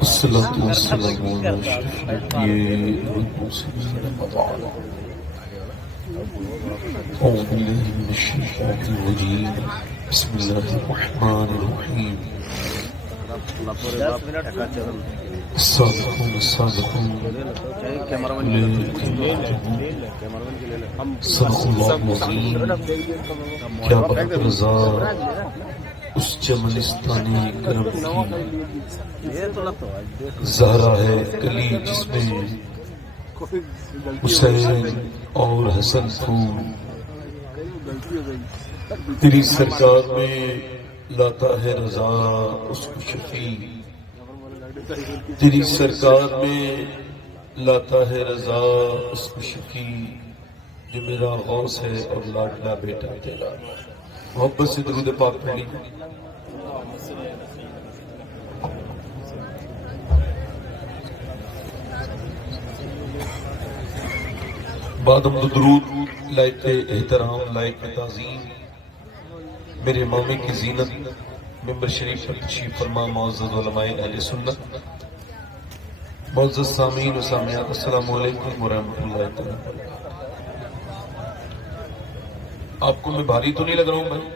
الصلاة والسلام على أشرف الأنبياء والمرسلين وبعد. أعوذ بالله من الشيطان الرجيم. بسم الله الرحمن الرحيم. الصادقون الصادقون صدق اللہ العظیم. کیا بہت رضا اس چمنستانی کرم کی زہرا ہے کلی جس میں حسین اور حسن پھول. تیری سرکار میں لاتا ہے رضا اس کو شفیع. تیری سرکار میں لاتا ہے رضا اس کو شفیع. جو میرا غوث ہے اور لاڈلا بیٹا تیرا. محبت سے درود پاک پڑھی. بعد ہم درود لائق احترام لائق تعظیم میرے امامے کی زینت ممبر شریف پر تشریف فرما معزز علماء اہل سنت، معزز سامعین و سامعات، السلام علیکم ورحمۃ اللہ تعالی. آپ کو میں بھاری تو نہیں لگ رہا ہوں بھائی؟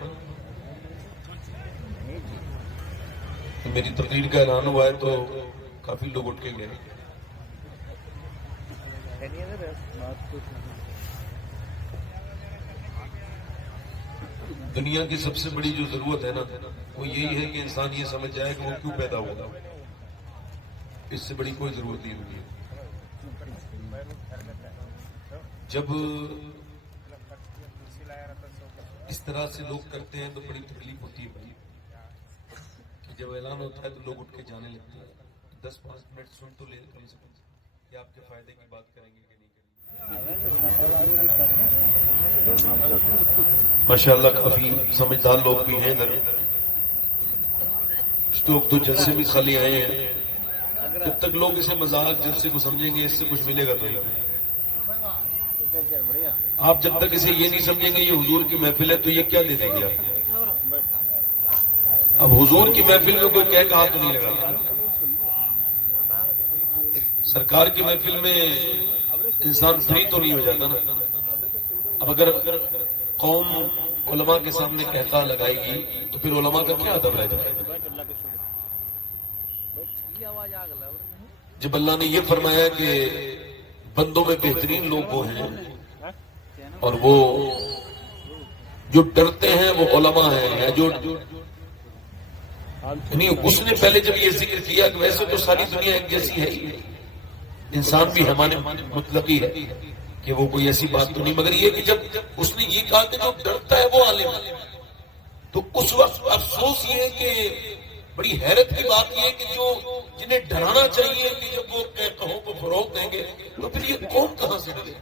میری تقریر کا اعلان ہوا ہے تو کافی لوگ اٹھ کے گئے. دنیا کی سب سے بڑی جو ضرورت ہے نا وہ یہی ہے کہ انسان یہ سمجھ جائے کہ وہ کیوں پیدا ہوا. اس سے بڑی کوئی ضرورت نہیں ہوگی. جب اس طرح سے لوگ کرتے ہیں تو بڑی تکلیف ہوتی ہے بھائی. کہ جب اعلان ہوتا ہے تو لوگ اٹھ کے جانے لگتے ہیں. 10-5 منٹ سن تو لے کم سے کم کہ آپ کے فائدے کی بات کریں گے کہ نہیں کریں گے. ماشاءاللہ کافی سمجھدار لوگ بھی ہیں ادھر. کچھ لوگ تو جلسے بھی خالی آئے ہیں. جب تک لوگ اسے مذاق جلسے کو سمجھیں گے اس سے کچھ ملے گا تو نہیں. آپ جب تک اسے یہ نہیں سمجھیں گے یہ حضور کی محفل ہے تو یہ کیا دے دیں گے آپ. اب حضور کی محفل میں کوئی کہہ کہا تو نہیں لگا. سرکار کی محفل میں انسان فری تو نہیں ہو جاتا نا. اب اگر قوم علماء کے سامنے کہتا لگائے گی تو پھر علماء کا کیا ادب رہ جائے گا. جب اللہ نے یہ فرمایا کہ بندوں میں بہترین لوگ وہ ہیں اور وہ جو ڈرتے ہیں وہ علماء ہیں. جو اس نے پہلے جب یہ ذکر کیا کہ ویسے تو ساری دنیا ایک جیسی ہے، انسان بھی ہمارے مطلقی ہے کہ وہ کوئی ایسی بات تو نہیں، مگر یہ کہ جب اس نے یہ کہا کہ جو ڈرتا ہے وہ عالم ہے تو اس وقت افسوس یہ ہے کہ بڑی حیرت کی بات یہ ہے کہ جو جنہیں ڈرانا چاہیے کہ جب وہ کہوں کو فروغ دیں گے تو پھر یہ قوم کہاں سے ڈرے.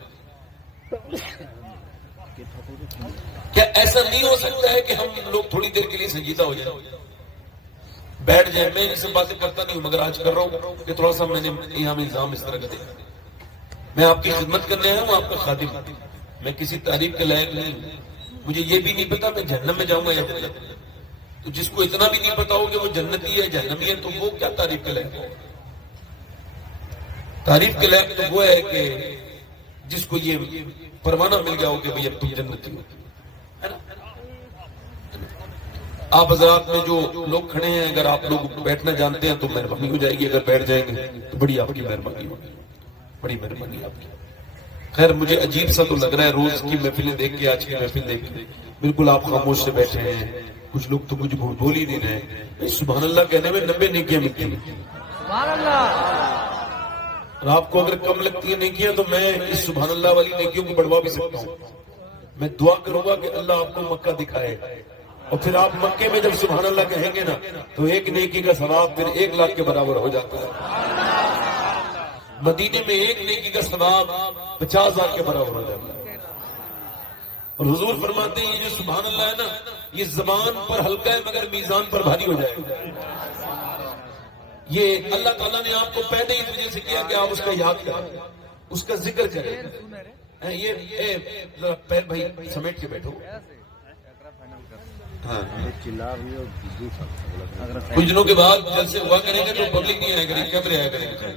کیا ایسا نہیں ہو سکتا ہے کہ ہم لوگ تھوڑی دیر کے لیے سنجیدہ ہو جائیں، بیٹھ جائیں؟ میں اس سے باتیں کرتا نہیں ہوں مگر آج کر رہا ہوں کہ تھوڑا سا میں نے یہاں میں الزام اس طرح کا دیا. میں آپ کی خدمت کرنے آیا ہوں، آپ کا خادم. میں کسی تعریف کے لائق نہیں. مجھے یہ بھی نہیں پتا میں جہنم میں جاؤں گا یا جنت. تو جس کو اتنا بھی نہیں پتا ہو کہ وہ جنتی ہے جہنمی ہے تو وہ کیا تعریف کے لائق ہے؟ تعریف کے لائق تو وہ ہے کہ جس کو یہ پروانہ مل گیا ہو کہ بھئی اب تم جنتی ہو. آپ حضرات میں جو لوگ کھڑے ہیں اگر آپ لوگ بیٹھنا جانتے ہیں تو مہربانی ہو جائے گی. اگر بیٹھ جائیں گے تو بڑی آپ کی مہربانی ہوگی. بڑی مہربانی آپ کی. خیر مجھے عجیب سا تو لگ رہا ہے روز کی محفلیں دیکھ کے آج کی محفل دیکھ کے. بالکل آپ خاموش سے بیٹھے ہیں. کچھ لوگ تو مجھے بول ہی نہیں رہے. سبحان اللہ کہنے میں 90 نیکیاں ملتی ہیں. اور آپ کو اگر کم لگتی ہیں نیکیاں تو میں اس سبحان اللہ والی نیکیوں کو بڑھوا بھی سکتا ہوں. میں دعا کروں گا کہ اللہ آپ کو مکہ دکھائے اور پھر آپ مکے میں جب سبحان اللہ کہیں گے نا تو ایک نیکی کا ثواب پھر 1 لاکھ کے برابر ہو جاتا ہے. مدینے میں ایک نیکی کا ثواب 50,000 کے برابر ہو جاتا ہے. اور حضور فرماتے ہیں یہ جو سبحان اللہ ہے نا یہ زبان پر ہلکا ہے مگر میزان پر بھاری ہو جائے گا. یہ اللہ تعالیٰ نے آپ کو پیدا اس وجہ سے کیا کہ آپ اس کا یاد کریں، اس کا ذکر کریں. یہ پیر بھائی سمیٹ کے بیٹھو. ہاں چلا رہی ہو کچھ دنوں کے بعد جلسے ہوا کریں گے تو پبلک نہیں آیا کرے گی، کیمرے آیا کریں گے،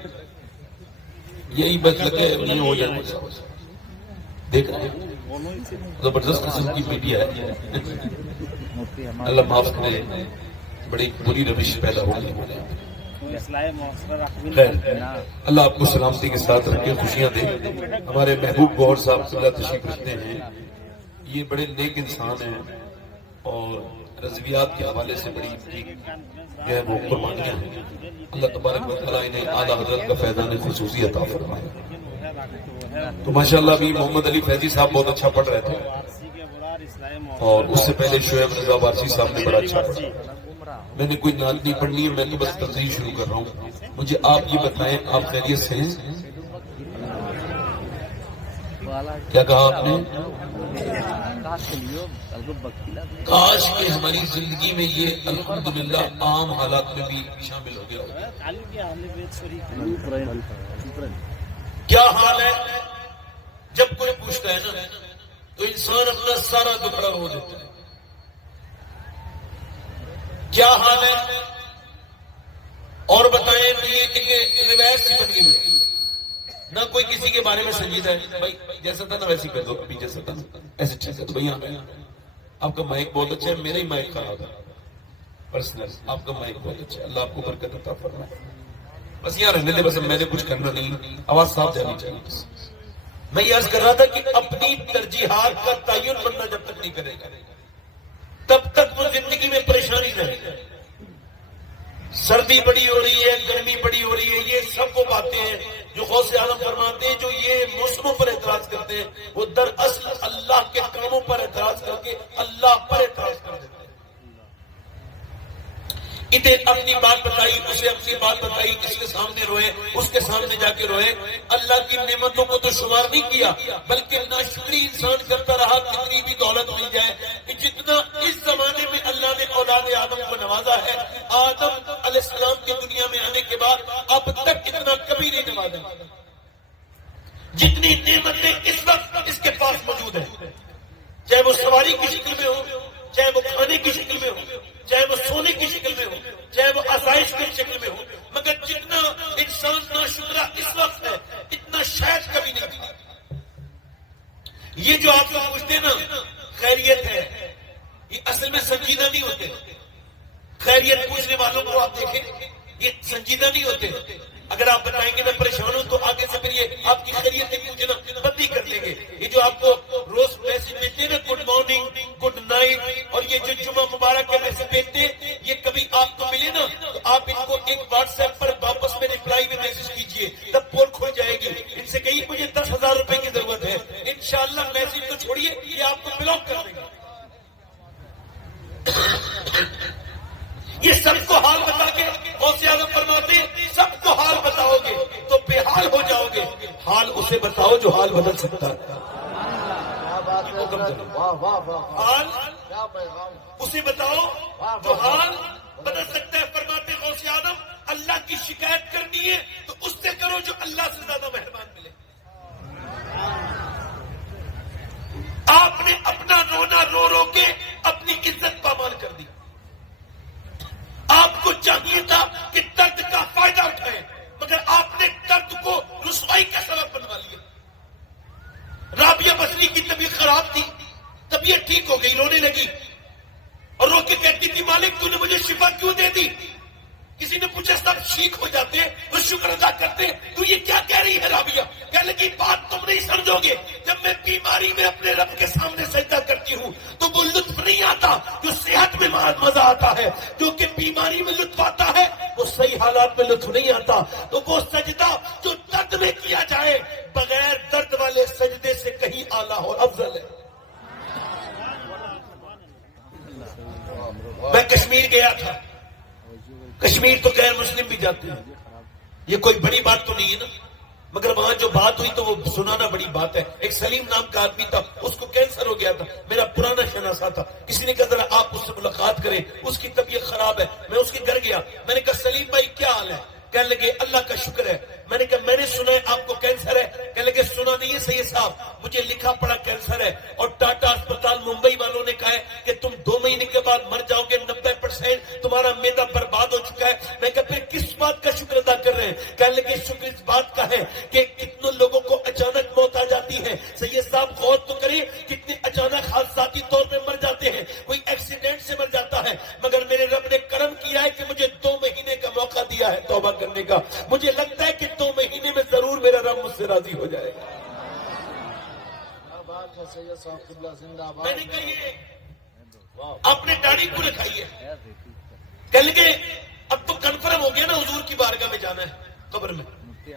یہی بس لگے نہیں ہو جائے دیکھ رہے ہیں زبردست قسم کی میڈیا ہے، اللہ معاف کرے، بڑی بری روش پیدا ہو گئی خیر اللہ آپ کو سلامتی کے ساتھ رکھے، خوشیاں دے۔ ہمارے محبوب گوہر صاحب اللہ تشریف رکھتے ہیں، یہ بڑے نیک انسان ہیں اور رضویات کے حوالے سے بڑی جو ہے وہ قربانیاں ہیں، اللہ تبارک و تعالیٰ انہیں اعلیٰ حضرت کا فیضان خصوصی عطا فرمائے۔ تو ماشاءاللہ ابھی محمد علی فیضی صاحب بہت اچھا پڑھ رہے تھے اور اس سے پہلے شعیب رضا وارسی صاحب نے بڑا اچھا پڑھا۔ میں نے کوئی نعت نہیں پڑھنی ہے، میں تو بس تقریر شروع کر رہا ہوں۔ مجھے آپ یہ بتائیں آپ خیریت سے ہیں؟ کیا کہا آپ نے؟ کاش کہ ہماری زندگی میں یہ الحمدللہ عام حالات میں بھی شامل ہو گیا ہوگا۔ کیا حال ہے جب کوئی پوچھتا ہے نا تو انسان اپنا سارا دکھڑا رو دیتا ہے۔ کیا حال ہے اور بتائیں تو یہ ایک روایت سی بن گئی ہے، نہ کوئی کسی کے بارے میں سنجیدہ ہے، بھائی جیسا تھا نا ویسے کر دو، ابھی جیسا تھا نا ایسے ٹھیک ہے۔ تو بھائی آپ کا مائک بہت اچھا ہے، میرا ہی مائک خراب ہے پرسنل، آپ کا مائک بہت اچھا ہے، اللہ آپ کو برکت عطا فرمائے۔ بس یہاں رہنے دے، بس میں نے کچھ کرنا نہیں، آواز صاف جانی چاہیے بس۔ میں یہ عرض کر رہا تھا کہ اپنی ترجیحات کا تعین بننا جب تک نہیں کرے گا تب تک وہ زندگی میں پریشانی رہے گا۔ سردی بڑی ہو رہی ہے، گرمی بڑی ہو رہی ہے، یہ سب وہ باتیں ہیں جو غوث اعظم فرماتے ہیں، جو یہ موسموں پر اعتراض کرتے ہیں وہ دراصل اللہ کے کاموں پر اعتراض کر کے اللہ پر اعتراض کر دیتے ہیں۔ ادھر اپنی بات بتائی، اسے اپنی بات بتائی، اس کے سامنے روئے، اس کے سامنے جا کے روئے، اللہ کی نعمتوں کو تو شمار نہیں کیا بلکہ ناشکری انسان کرتا رہا، کتنی بھی دولت مل جائے۔ جتنا اس زمانے میں اللہ نے اولاد آدم کو نوازا ہے، آدم علیہ السلام کی دنیا میں آنے کے بعد اب تک اتنا کبھی نہیں نوازا۔ جتنی نعمتیں اس وقت اس کے پاس موجود ہیں، چاہے وہ سواری کی شکل میں ہو، چاہے وہ کھانے کی شکل میں ہو، چاہے وہ سونے کی شکل میں ہو، چاہے وہ آسائش کی شکل میں ہو، مگر جتنا انسان ناشکرا اس وقت ہے اتنا شاید کبھی نہیں تھا۔ یہ جو آپ کو پوچھتے ہیں نا خیریت ہے، یہ اصل میں سنجیدہ نہیں ہوتے۔ خیریت پوچھنے والوں کو آپ دیکھیں یہ سنجیدہ نہیں ہوتے۔ اگر آپ بتائیں گے میں پریشان ہوں تو آگے سے پھر یہ آپ کی خیریت نہیں پوچھنا بند ہی کر دیں گے۔ یہ جو آپ کو روز میسج بھیجتے ہیں نا گڈ مارننگ، گڈ نائٹ، اور یہ جو جمعہ مبارک کے میسج بھیجتے ہیں، یہ کبھی آپ کو ملے نا تو آپ ان کو ایک واٹس ایپ پر واپس میں رپلائی میں میسج کیجئے، تب پور کھل جائے گی۔ ان سے کہیے مجھے 10,000 روپے کی ضرورت ہے، انشاءاللہ میسج تو چھوڑیے یہ آپ کو بلاک کر دیں گے۔ یہ سب کو حال بتا کے غوث اعظم فرماتے ہیں سب کو حال بتاؤ گے تو بے حال ہو جاؤ گے، حال اسے بتاؤ جو حال بدل سکتا ہے۔ حال اسے بتاؤ جو حال بدل سکتا ہے۔ فرماتے غوث اعظم اللہ کی شکایت کرنی ہے تو اس سے کرو جو اللہ سے زیادہ مہربان ملے۔ آپ نے اپنا رونا رو رو کے اپنی عزت پامال کر دی۔ آپ کو چاہیے تھا کہ درد کا فائدہ اٹھائیں مگر آپ نے درد کو رسوائی کا سبب بنوا لیا۔ رابعہ بصری کی طبیعت خراب تھی، طبیعت ٹھیک ہو گئی، رونے لگی اور رو کے کہتی تھی مالک تو نے مجھے شفا کیوں دے دی؟ کسی نے پوچھا سب ٹھیک ہو جاتے ہیں وہ شکر ادا کرتے ہیں، تو یہ کیا کہہ رہی ہے رابعہ؟ کہنے لگی بات تم نہیں سمجھو گے، جب میں بیماری میں اپنے رب کے سامنے سجدہ کرتی ہوں تو وہ لطف نہیں آتا جو صحت میں مزہ آتا ہے، جو کہ بیماری میں لطف آتا ہے وہ صحیح حالات میں لطف نہیں آتا۔ تو وہ سجدہ جو درد میں کیا جائے بغیر درد والے سجدے سے کہیں اعلیٰ اور افضل ہے۔ میں کشمیر گیا تھا، کشمیر تو غیر مسلم بھی جاتے ہیں، یہ کوئی بڑی بات تو نہیں ہے نا، مگر وہاں جو بات ہوئی تو وہ سنانا بڑی بات ہے۔ ایک سلیم نام کا آدمی تھا، اس کو کینسر ہو گیا تھا، میرا پرانا شناسا تھا، کسی نے کہا ذرا آپ اس سے ملاقات کریں، اس کی طبیعت خراب ہے۔ میں اس کے گھر گیا، میں نے کہا سلیم بھائی کیا حال ہے؟ کہنے لگے اللہ کا شکر ہے۔ میں نے کہا میں نے سنا ہے آپ کو کینسر ہے؟ کہنے لگے سنا نہیں ہے سید صاحب، مجھے لکھا پڑا کینسر ہے، اور ٹاٹا اسپتال ممبئی والوں نے کہا ہے کہ تم 2 مہینے کے بعد بات کا ہے کہ کتنے لوگوں کو اچانک موت آ جاتی ہے. سید صاحب غور تو کریں کتنے اچانک حادثاتی طور پہ مر جاتے ہیں, کوئی ایکسیڈنٹ سے مر جاتا ہے, مگر میرے رب نے کرم کیا ہے کہ مجھے 2 مہینے کا موقع دیا ہے توبہ کرنے کا. مجھے لگتا ہے کہ 2 مہینے میں ضرور میرا رب مجھ سے راضی ہو جائے گا. میں نے کہا یہ آپ نے داڑھی کو رکھائی ہے, کہنے لگے اب تو کنفرم ہو گیا نا حضور کی بارگاہ میں جانا ہے, قبر میں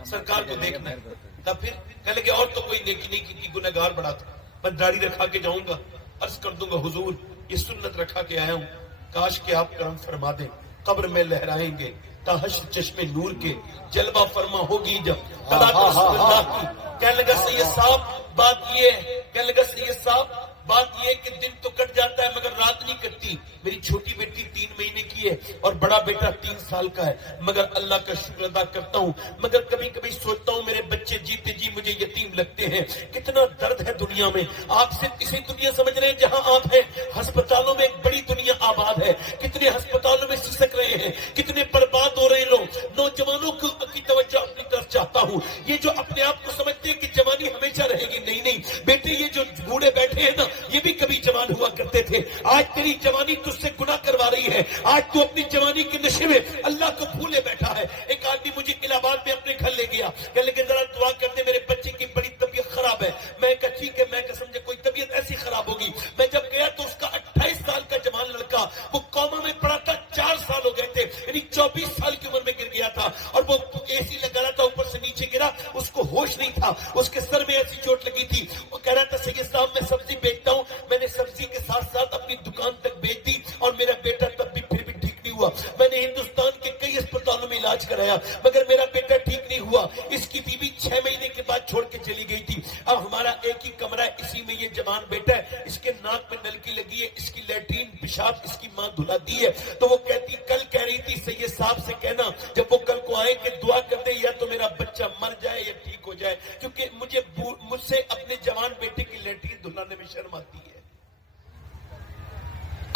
سرکار کو دیکھنا ہے. تب پھر کہنے لگے اور تو کوئی نیکی نہیں کی, گنہگار بڑا تھا, میں داڑھی رکھا کے جاؤں گا, عرض کر دوں گا حضور یہ سنت رکھا کے آیا ہوں, کاش کہ آپ کرم فرما دیں, قبر میں لہرائیں گے تاحشر چشمے نور کے, جلوہ فرما ہوگی جب طلاق رسول اللہ کی. کہنے لگا سید صاحب بات یہ ہے, کہنے لگا سید صاحب بات یہ کہ دن تو کٹ جاتا ہے مگر رات نہیں کٹتی. میری چھوٹی بیٹی 3 مہینے کی ہے اور بڑا بیٹا 3 سال کا ہے, مگر اللہ کا شکر ادا کرتا ہوں, مگر کبھی کبھی سوچتا ہوں میرے بچے جیتے جی مجھے یتیم لگتے ہیں. کتنا درد ہے دنیا میں. آپ صرف اسی دنیا سمجھ رہے ہیں جہاں آپ ہیں, ہسپتالوں میں ایک بڑی دنیا آباد ہے. کتنے ہسپتالوں میں سسک رہے ہیں, کتنے برباد ہو رہے ہیں لوگ. نوجوانوں کی توجہ اپنی طرف چاہتا ہوں. یہ جو اپنے آپ کو سمجھتے ہیں کہ جوانی ہمیشہ رہے گی, نہیں نہیں بیٹے, یہ جو بوڑھے بیٹھے ہیں نا یہ بھی کبھی جوان ہوا کرتے تھے. آج تیری جوانی تجھ سے گناہ کروا رہی ہے, آج تو اپنی جوانی کے نشے میں اللہ کو بھولے بیٹھا ہے. ایک آدمی مجھے الہ آباد میں اپنے گھر لے گیا, کہنے لگے ذرا دعا کرتے میرے بچے کی بڑی طبیعت خراب ہے. میں کہا ٹھیک ہے, میں کہا سمجھے کوئی طبیعت ایسی خراب ہوگی. میں جب گیا تو اس کا 28 سال کا جوان لڑکا, وہ کوما میں پڑا تھا, 4 سال ہو گئے تھے, یعنی 24 سال کی عمر میں گر گیا تھا, اور وہ اے سی لگا رہا تھا, اوپر سے نیچے گرا, اس کو ہوش نہیں تھا, اس کے سر میں ایسی چوٹ لگی تھی. وہ کہہ رہا تھا سید صاحب میں سبزی بیچتا ہوں, میں نے سبزی کے ساتھ ساتھ اپنی دکان تک بیچ دی, اور میرا بیٹا تب بھی پھر بھی ٹھیک نہیں ہوا. میں نے ہندوستان کے کئی اسپتالوں میں علاج کرایا مگر میرا بیٹا ٹھیک نہیں ہوا. اس کی بیوی 6 مہینے کے بعد چھوڑ کے چلی گئی تھی. اب ہمارا ایک ہی کمرہ ہے, اسی میں یہ جوان بیٹا ہے, اس کے ناک میں نلکی لگی ہے, اس کی لیٹرین پیشاب اس کی ماں دھلاتی ہے. تو وہ کہتی, کل کہہ رہی تھی سید صاحب سے کہنا جب وہ کل کو آئے کہ دعا کر دے یا تو میرا بچہ مر جائے یا ٹھیک ہو جائے, کیونکہ مجھ سے اپنے جوان بیٹے کی لیٹرین دھلانے میں شرم آتی ہے.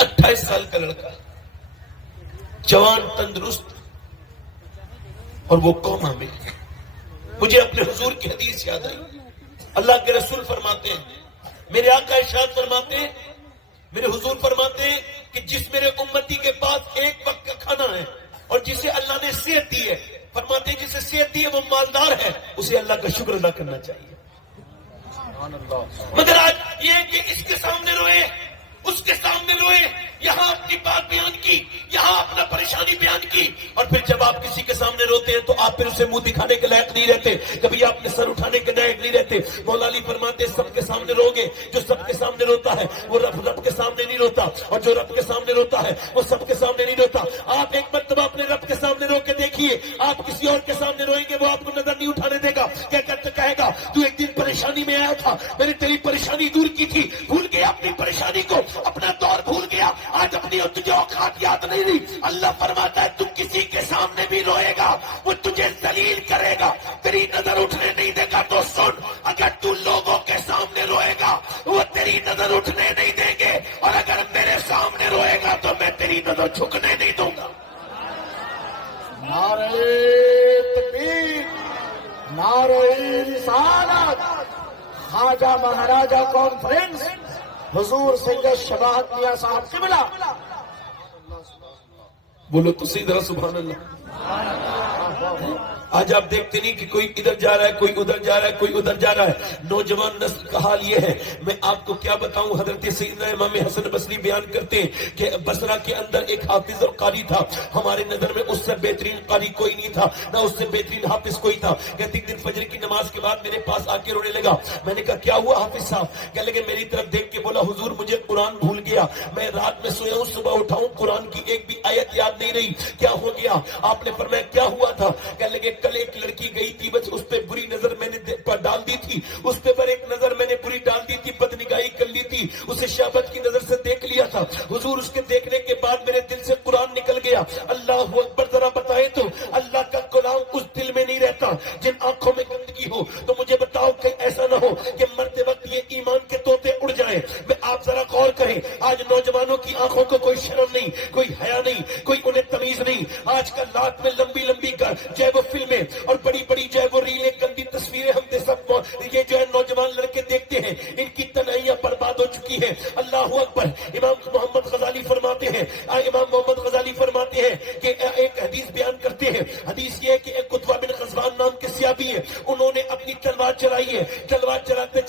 28 سال کا لڑکا, جوان, تندرست, اور وہ کوما میں. مجھے اپنے حضور کی حدیث یاد آئی. اللہ کے رسول فرماتے ہیں, میرے آقا ارشاد فرماتے ہیں, میرے حضور فرماتے ہیں کہ جس میرے امتی کے پاس ایک وقت کا کھانا ہے اور جسے اللہ نے صحت دی ہے, فرماتے ہیں جسے صحت دی ہے وہ مالدار ہے, اسے اللہ کا شکر ادا کرنا چاہیے. مگر آج یہ ہے کہ اس کے سامنے روئے, اس کے سامنے روئے, یہاں اپنی بات بیان کی, یہاں اپنا پریشانی بیان کی, اور پھر جب آپ کسی کے سامنے روتے ہیں تو آپ پھر اسے منہ دکھانے کے لائق نہیں رہتے, کبھی آپ نے سر اٹھانے کے لائق نہیں رہتے. مولا علی فرماتے ہیں سب کے سامنے رو گے, جو سب کے سامنے روتا ہے وہ رب کے سامنے نہیں روتا, اور جو رب کے سامنے روتا ہے وہ سب کے سامنے نہیں روتا. آپ ایک مرتبہ اپنے رب کے سامنے رو کے دیکھیے, آپ کسی اور کے سامنے روئیں گے وہ آپ کو نظر نہیں اٹھانے دے گا. کیا کرتے کہے گا تو ایک دن پریشانی میں آیا تھا, میں نے تیری پریشانی دور کی تھی, بھول گیا اپنی پریشانی کو, اپنا دور بھول گیا, آج اپنی تجھے اوقات یاد نہیں رہی. اللہ فرماتا ہے تو کسی کے سامنے بھی روئے گا وہ تجھے ذلیل کرے گا, تیری نظر اٹھنے نہیں دے گا. تو سن, اگر تو لوگوں کے سامنے روئے گا وہ تیری نظر اٹھنے نہیں دیں گے, اور اگر میرے سامنے روئے گا تو میں تیری نظر جھکنے نہیں دوں گا. نعرہ تکبیر, نعرہ رسالت. خواجہ مہاراجہ کانفرنس حضور سید شباہت میاں صاحب قبلہ. بولو تو صحیح ذرا سبحان اللہ. آج آپ دیکھتے نہیں کہ کوئی ادھر جا رہا ہے, کوئی ادھر جا رہا ہے, کوئی ادھر جا رہا ہے. نوجوان نسل کا حال یہ ہے, میں آپ کو کیا بتاؤں. حضرت سیدنا امام حسن بصری بیان کرتے ہیں کہ بصرہ کے اندر ایک حافظ اور قاری تھا. ہمارے نظر میں اس سے بہترین قاری کوئی نہیں تھا, نہ اس سے بہترین حافظ کوئی تھا. کہتے ایک دن فجر کی نماز کے بعد میرے پاس آ کے رونے لگا. میں نے کہا کیا ہوا حافظ صاحب؟ کہنے لگے میری طرف دیکھ کے بولا حضور مجھے قرآن بھول گیا, میں رات میں سویا ہوں, صبح اٹھاؤں قرآن کی ایک بھی آیت یاد نہیں رہی, کیا ہو گیا؟ آپ نے فرمایا کیا ہوا تھا؟ کہنے لگے کل ایک لڑکی گئی تھی, بس اس پہ بری نظر میں نے ڈال دی تھی, اس پہ پر ایک نظر میں نے بری ڈال دی تھی, بدنگاہی کر لی تھی, اسے شہوت کی نظر سے دیکھ لیا تھا. حضور اس کے دیکھنے کے بعد میرے دل سے قرآن نکل گیا. اللہ اکبر. ذرا بتائے تو اللہ کا کلام اس دل میں نہیں رہتا جن آنکھوں میں گندگی ہو. تو مجھے بتاؤ کہ ایسا نہ ہو کہ مرتے وقت یہ ایمان کے طوطے اڑ جائیں. میں آپ ذرا غور کریں, آج نوجوانوں کی آنکھوں کو کوئی شرم نہیں, کوئی حیا نہیں, کوئی انہیں تمیز نہیں. آج کل رات میں لمبی لمبی جو ہے وہ فلمیں اور بڑی بڑی جو ہے وہ یہ جو ہے نوجوان لڑکے دیکھتے ہیں ان کی تنہائیاں برباد ہو چکی ہیں. اللہ اکبر. امام محمد غزالی فرماتے ہیں کہ ایک حدیث بیان کرتے ہیں. حدیث یہ ہے کہ ایک قطبہ بن غزوان نام کے صحابی ہے, انہوں نے اپنی تلوار چلائی ہے. تلوار چلاتے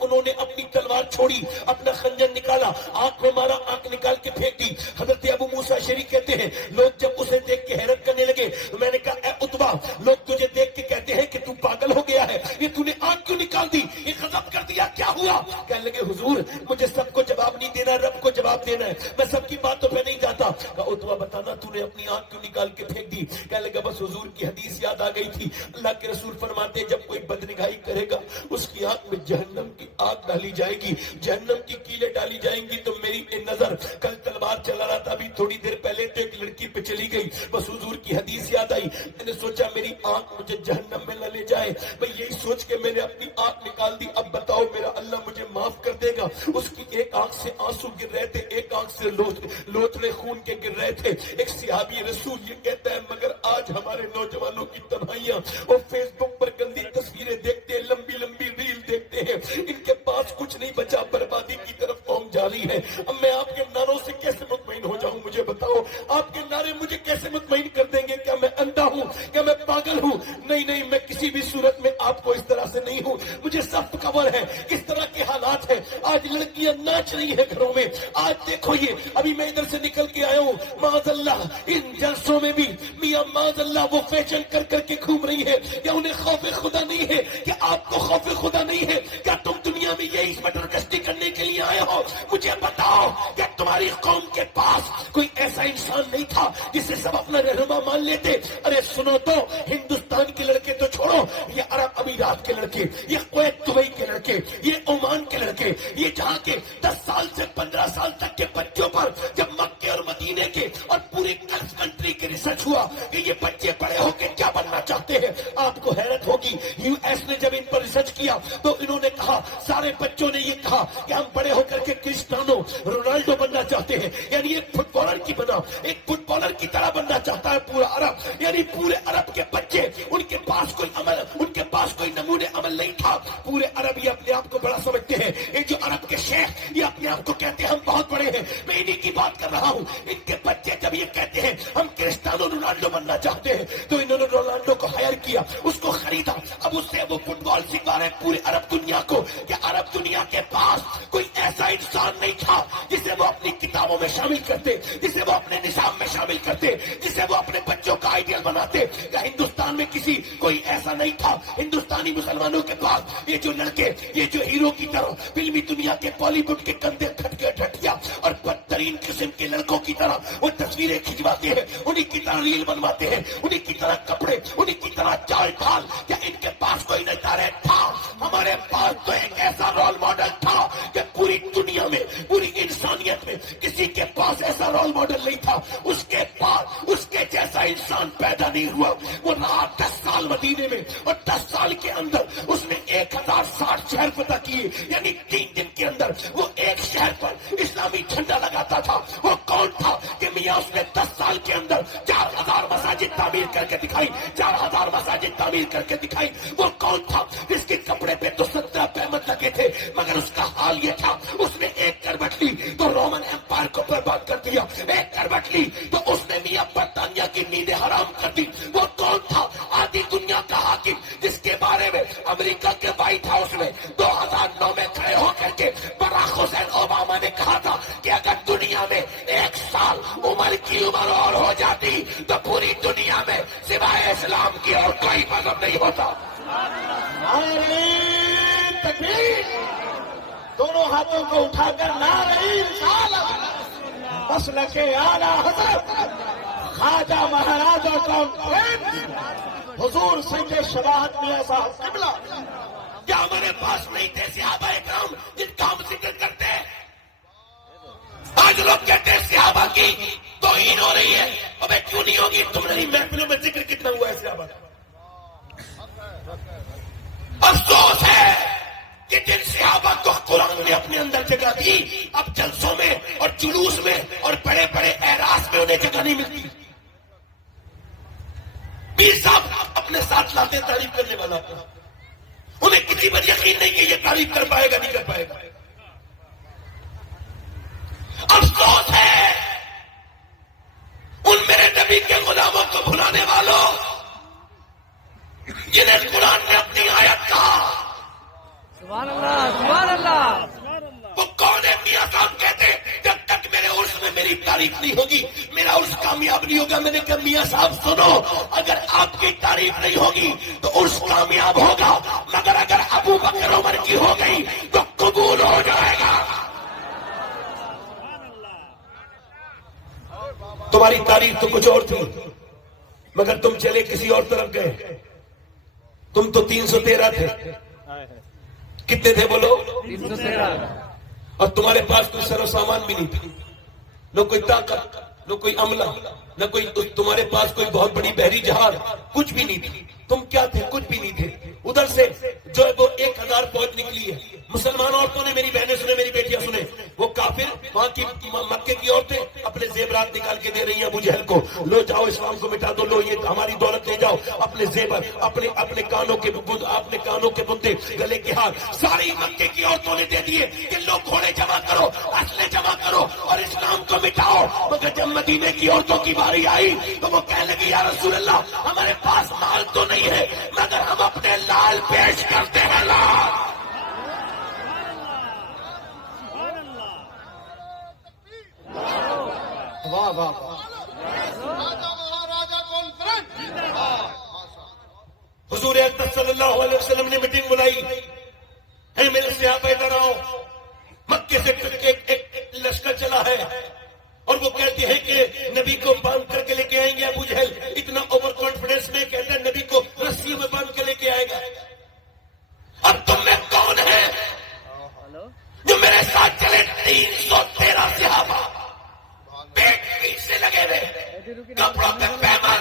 انہوں نے اپنی تلوار چھوڑی, اپنا خنجر نکالا, آنکھ میں مارا, آنکھ نکال کے پھینک دی. حضرت ابو موسیٰ اشعری کہتے ہیں لوگ جب اسے دیکھ کے حیرت کرنے لگے تو میں نے کہا اے عتبہ, لوگ تجھے دیکھ کے کہتے ہیں کہ تو پاگل ہو گیا ہے, یہ تو نے آنکھ کیوں نکال دی, یہ غضب کر دیا, کیا ہوا؟ کہنے لگے حضور مجھے سب کو جواب نہیں دینا, رب کو جواب دینا ہے, میں سب کی باتوں پہ نہیں جاتا. کہا عتبہ بتانا تو نے اپنی آنکھ کیوں نکال کے پھینک دی؟ کہنے لگا بس حضور کی حدیث یاد آ گئی تھی, اللہ کے رسول فرماتے ہیں جب کوئی بدنگاہی کرے گا اس کی آنکھ میں جہنم کی آگ ڈالی جائے گی, جہنم کی کیلیں ڈالی جائیں گی. تو میری نظر کل تلوار چلا رہا تھا, ابھی تھوڑی دیر پہلے تو ایک لڑکی پہ چلی گئی, بس حضور کی حدیث یاد آئی, میں نے سوچا میری آنکھ مجھے جہنم میں نہ لے جائے, میں یہی سوچ کے میں نے اپنی آنکھ نکال دی. اب بتاؤ میرا اللہ مجھے معاف کر دے گا؟ اس کی ایک آنکھ سے آنسو گر رہے تھے, ایک آنکھ سے لوتڑے خون کے گر رہے تھے. ایک صحابی رسول یہ کہتا ہے مگر آج ہمارے نوجوانوں کی تنہائیاں, اور فیس بک پر گندی تصویریں دیکھتے ہیں, لمبی لمبی ریل دیکھتے ہیں, ان کے پاس کچھ نہیں بچا, بربادی کی طرف قوم جاری ہے. اب میں آپ کے نعروں سے کیسے مطمئن ہو جاؤں؟ مجھے بتاؤ آپ کے نعرے مجھے کیسے مطمئن کر دیں گے؟ کیا میں اندھا ہوں؟ کیا میں پاگل ہوں؟ نہیں, میں کسی بھی صورت میں آپ کو اس طرح سے نہیں ہوں. مجھے سخت خبر ہے کس طرح کے حالات ہیں. آج لڑکیاں ناچ رہی ہیں گھروں میں, آج دیکھو یہ ابھی میں ادھر سے نکل کے آیا ہوں, معاذ اللہ ان جلسوں میں بھی میاں معاذ اللہ وہ فیشن کر کر کے گھوم رہی ہے. یا انہیں خوف خدا نہیں ہے؟ کہ آپ کو خوف خدا نہیں ہے؟ کیا تم دنیا میں یہی مٹرگشتی کرنے کے لیے آئے ہو؟ مجھے بتاؤ کہ تمہاری قوم کے پاس کوئی ایسا انسان نہیں تھا جسے سب اپنا رہنما مان لیتے؟ ارے سنو تو, ہندوستان کے لڑکے تو چھوڑو, یہ عرب امارات کے لڑکے, یہ کویت دبئی کے لڑکے, یہ عمان کے لڑکے, یہ جہاں کے 10 سال سے 15 سال تک کے بچوں پر جب مکے اور مدینے کے اور پورے گلف کنٹری کے ریسرچ ہوا کہ یہ بچے بڑے ہو کے کیا بننا چاہتے ہیں, آپ کو حیرت ہوگی. یو ایس نے جب ان پر ریسرچ کیا تو انہوں نے کہا, سارے بچوں نے یہ کہا کہ ہم بڑے ہو کر کے کرسٹیانو رونالڈو بننا چاہتے ہیں, یعنی ایک فٹ بالر کی بنا, ایک فٹ بالر کی طرح بننا چاہتا ہے پورا عرب. یعنی پورے عرب کے بچے, ان کے پاس کوئی عمل, ان کے پاس کوئی نمونے عمل نہیں تھا. پورے عرب یہ اپنے آپ کو بڑا سمجھتے ہیں. یہ جو عرب کے شیخ یہ اپنے آپ کو کہتے ہیں ہم بہت بڑے ہیں, میں انہیں کی بات کر رہا ہوں. ان کے بچے جب یہ کہتے ہیں ہم کرسٹیانو رونالڈو بننا چاہتے ہیں تو انہوں نے رونالڈو کو ہائر کیا, اس کو خریدا, اب اس سے وہ فٹ بال سکھا رہے پورے عرب دنیا کو. کہ عرب دنیا کے پاس کوئی ایسا انسان نہیں تھا جسے وہ اپنی کتابوں میں شامل کرتے, جسے وہ اپنے نظام میں شامل کرتے, جسے وہ اپنے بچوں کا آئیڈیل بناتے. یا ہندوستان میں کسی کوئی ایسا نہیں تھا. ہندوستانی مسلمانوں کے پاس یہ جو لڑکے, یہ جو ہیرو کی طرح فلمی دنیا کے بالی ووڈ کے کندھے کھٹکے ٹھٹیا اور بدترین قسم کے لڑکوں کی طرح وہ تصویریں کھنچواتے ہیں, انہیں کی طرح ریل بنواتے ہیں, انہیں کی طرح کپڑے, انہیں کی طرح چال ڈھال. کیا ان کے پاس کوئی نظارہ تھا؟ ہمارے پاس تو ایک ایسا رول ماڈل تھا کہ پوری دنیا میں, پوری انسانیت میں کسی کے پاس ایسا رول ماڈل نہیں تھا. اس کے پاس اس کے جیسا انسان پیدا نہیں ہوا. وہ رہا 10 سال مدینے میں, اور 10 سال کے اندر اس نے 1060 شہر فتح کیے. یعنی 3 دن کے اندر وہ ایک شہر پر اسلامی جھنڈا لگاتا تھا. وہ کون تھا کہ میاں اس نے 10 سال کے اندر 4000 مساجد تعمیر کر کے دکھائی, 4000 مساجد تعمیر کر کے دکھائی. وہ کون تھا جس کے کپڑے پہ تو 17 پیمنٹ لگے تھے مگر اس کا حال یہ تھا اس نے ایک کربٹ لی تو رومن ایمپائر کو برباد کر دیا, ایک کربٹ لی تو اس نے میاں برطانیہ کی نیندیں حرام کر دی. وہ کون تھا آدھی دنیا کا حاکم جس کے بارے میں امریکہ کے وائٹ ہاؤس میں 2009 میں کھڑے ہو کر کے براک حسین اوباما نے کہا تھا کہ اگر دنیا میں 1 سال عمر کی عمر اور ہو جاتی تو پوری دنیا میں سوائے اسلام کی اور کوئی مذہب نہیں ہوتا. نعرہ تکبیر, دونوں ہاتھوں کو اٹھا کر نعرہ رسالت, مسلک اعلی حضرت خواجہ مہاراجہ کانفرنس حضور سید شباہت میاں صاحب قبلہ. کیا ہمارے پاس نہیں تھے صحابہ کرام جن کا ہم ذکر کرتے ہیں؟ آج لوگ کہتے ہیں صحابہ کی توہین ہو رہی ہے. ابے کیوں نہیں ہوگی؟ تمہاری محفلوں میں ذکر کتنا ہوا ہے صحابہ کا. افسوس ہے کہ جن صحابہ کو قرآن نے اپنے اندر جگہ دی اب جلسوں میں اور جلوس میں اور بڑے بڑے اعراض میں انہیں جگہ نہیں ملتی. پیر صاحب اپنے ساتھ لاتے تعریف کرنے والا, نبی پر یقین نہیں کہ یہ تعریف کر پائے گا نہیں کر پائے گا. افسوس ہے ان میرے نبی کے غلاموں کو بھلانے والوں جنہیں قرآن نے اپنی آیت کہا. سبحان اللہ سبحان اللہ. وہ کون ہے؟ میاں صاحب کہتے جب تک میرے عرس میں میری تعریف نہیں ہوگی میرا عرس کامیاب نہیں ہوگا. میں نے کہا میاں صاحب سنو، اگر آپ کی تعریف نہیں ہوگی تو عرس کامیاب ہوگا، مگر اگر ابو بکر عمر کی ہو گئی تو قبول ہو جائے گا. تمہاری تعریف تو کچھ اور تھی مگر تم چلے کسی اور طرف گئے. تم تو 313 تھے. کتنے تھے بولو؟ 313. اور تمہارے پاس کوئی سر و سامان بھی نہیں تھا، نہ کوئی طاقت، نہ کوئی عملہ، نہ کوئی تمہارے پاس کوئی بہت بڑی بحری جہاز، کچھ بھی نہیں تھی. تم کیا تھے؟ کچھ بھی نہیں تھے. ادھر سے جو ہے وہ 1000 فوج نکلی ہے. مسلمان عورتوں نے، میری بہنیں سنیں، میری بیٹیاں سنیں، وہ کافر وہاں کی مکے کی عورتیں اپنے زیورات نکال کے دے رہی ہیں ابو جہل کو، لو جاؤ اسلام کو مٹا دو، لو یہ ہماری دولت لے جاؤ، اپنے زیور، اپنے کانوں کے بندے، گلے کے ہار، ساری مکے کی عورتوں نے دے دیے کہ لو گھوڑے جمع کرو، اسلحے جمع کرو اور اسلام کو مٹاؤ. مگر جب مدینے کی عورتوں کی باری آئی تو وہ کہنے لگی یا رسول اللہ ہمارے پاس مال تو نہیں ہے مگر ہم اپنے لال پیش کرتے ہیں. لال واہ واہ واہ. حضور اکرم صلی اللہ علیہ وسلم نے میٹنگ بلائی ہے. میرے صحابہ ادھر آؤ. مکے سے ایک لشکر چلا ہے اور وہ کہتے ہیں کہ نبی کو باندھ کر کے لے کے آئیں گے. ابو جہل اتنا اوور کانفیڈنس میں کہتا ہے نبی کو رسیوں میں باندھ کے لے کے آئے گا. اور تم میں کون ہے جو میرے ساتھ چلے؟ 313 صحابہ پیٹ پیٹ سے لگے ہوئے، کپڑوں پہ پیمان،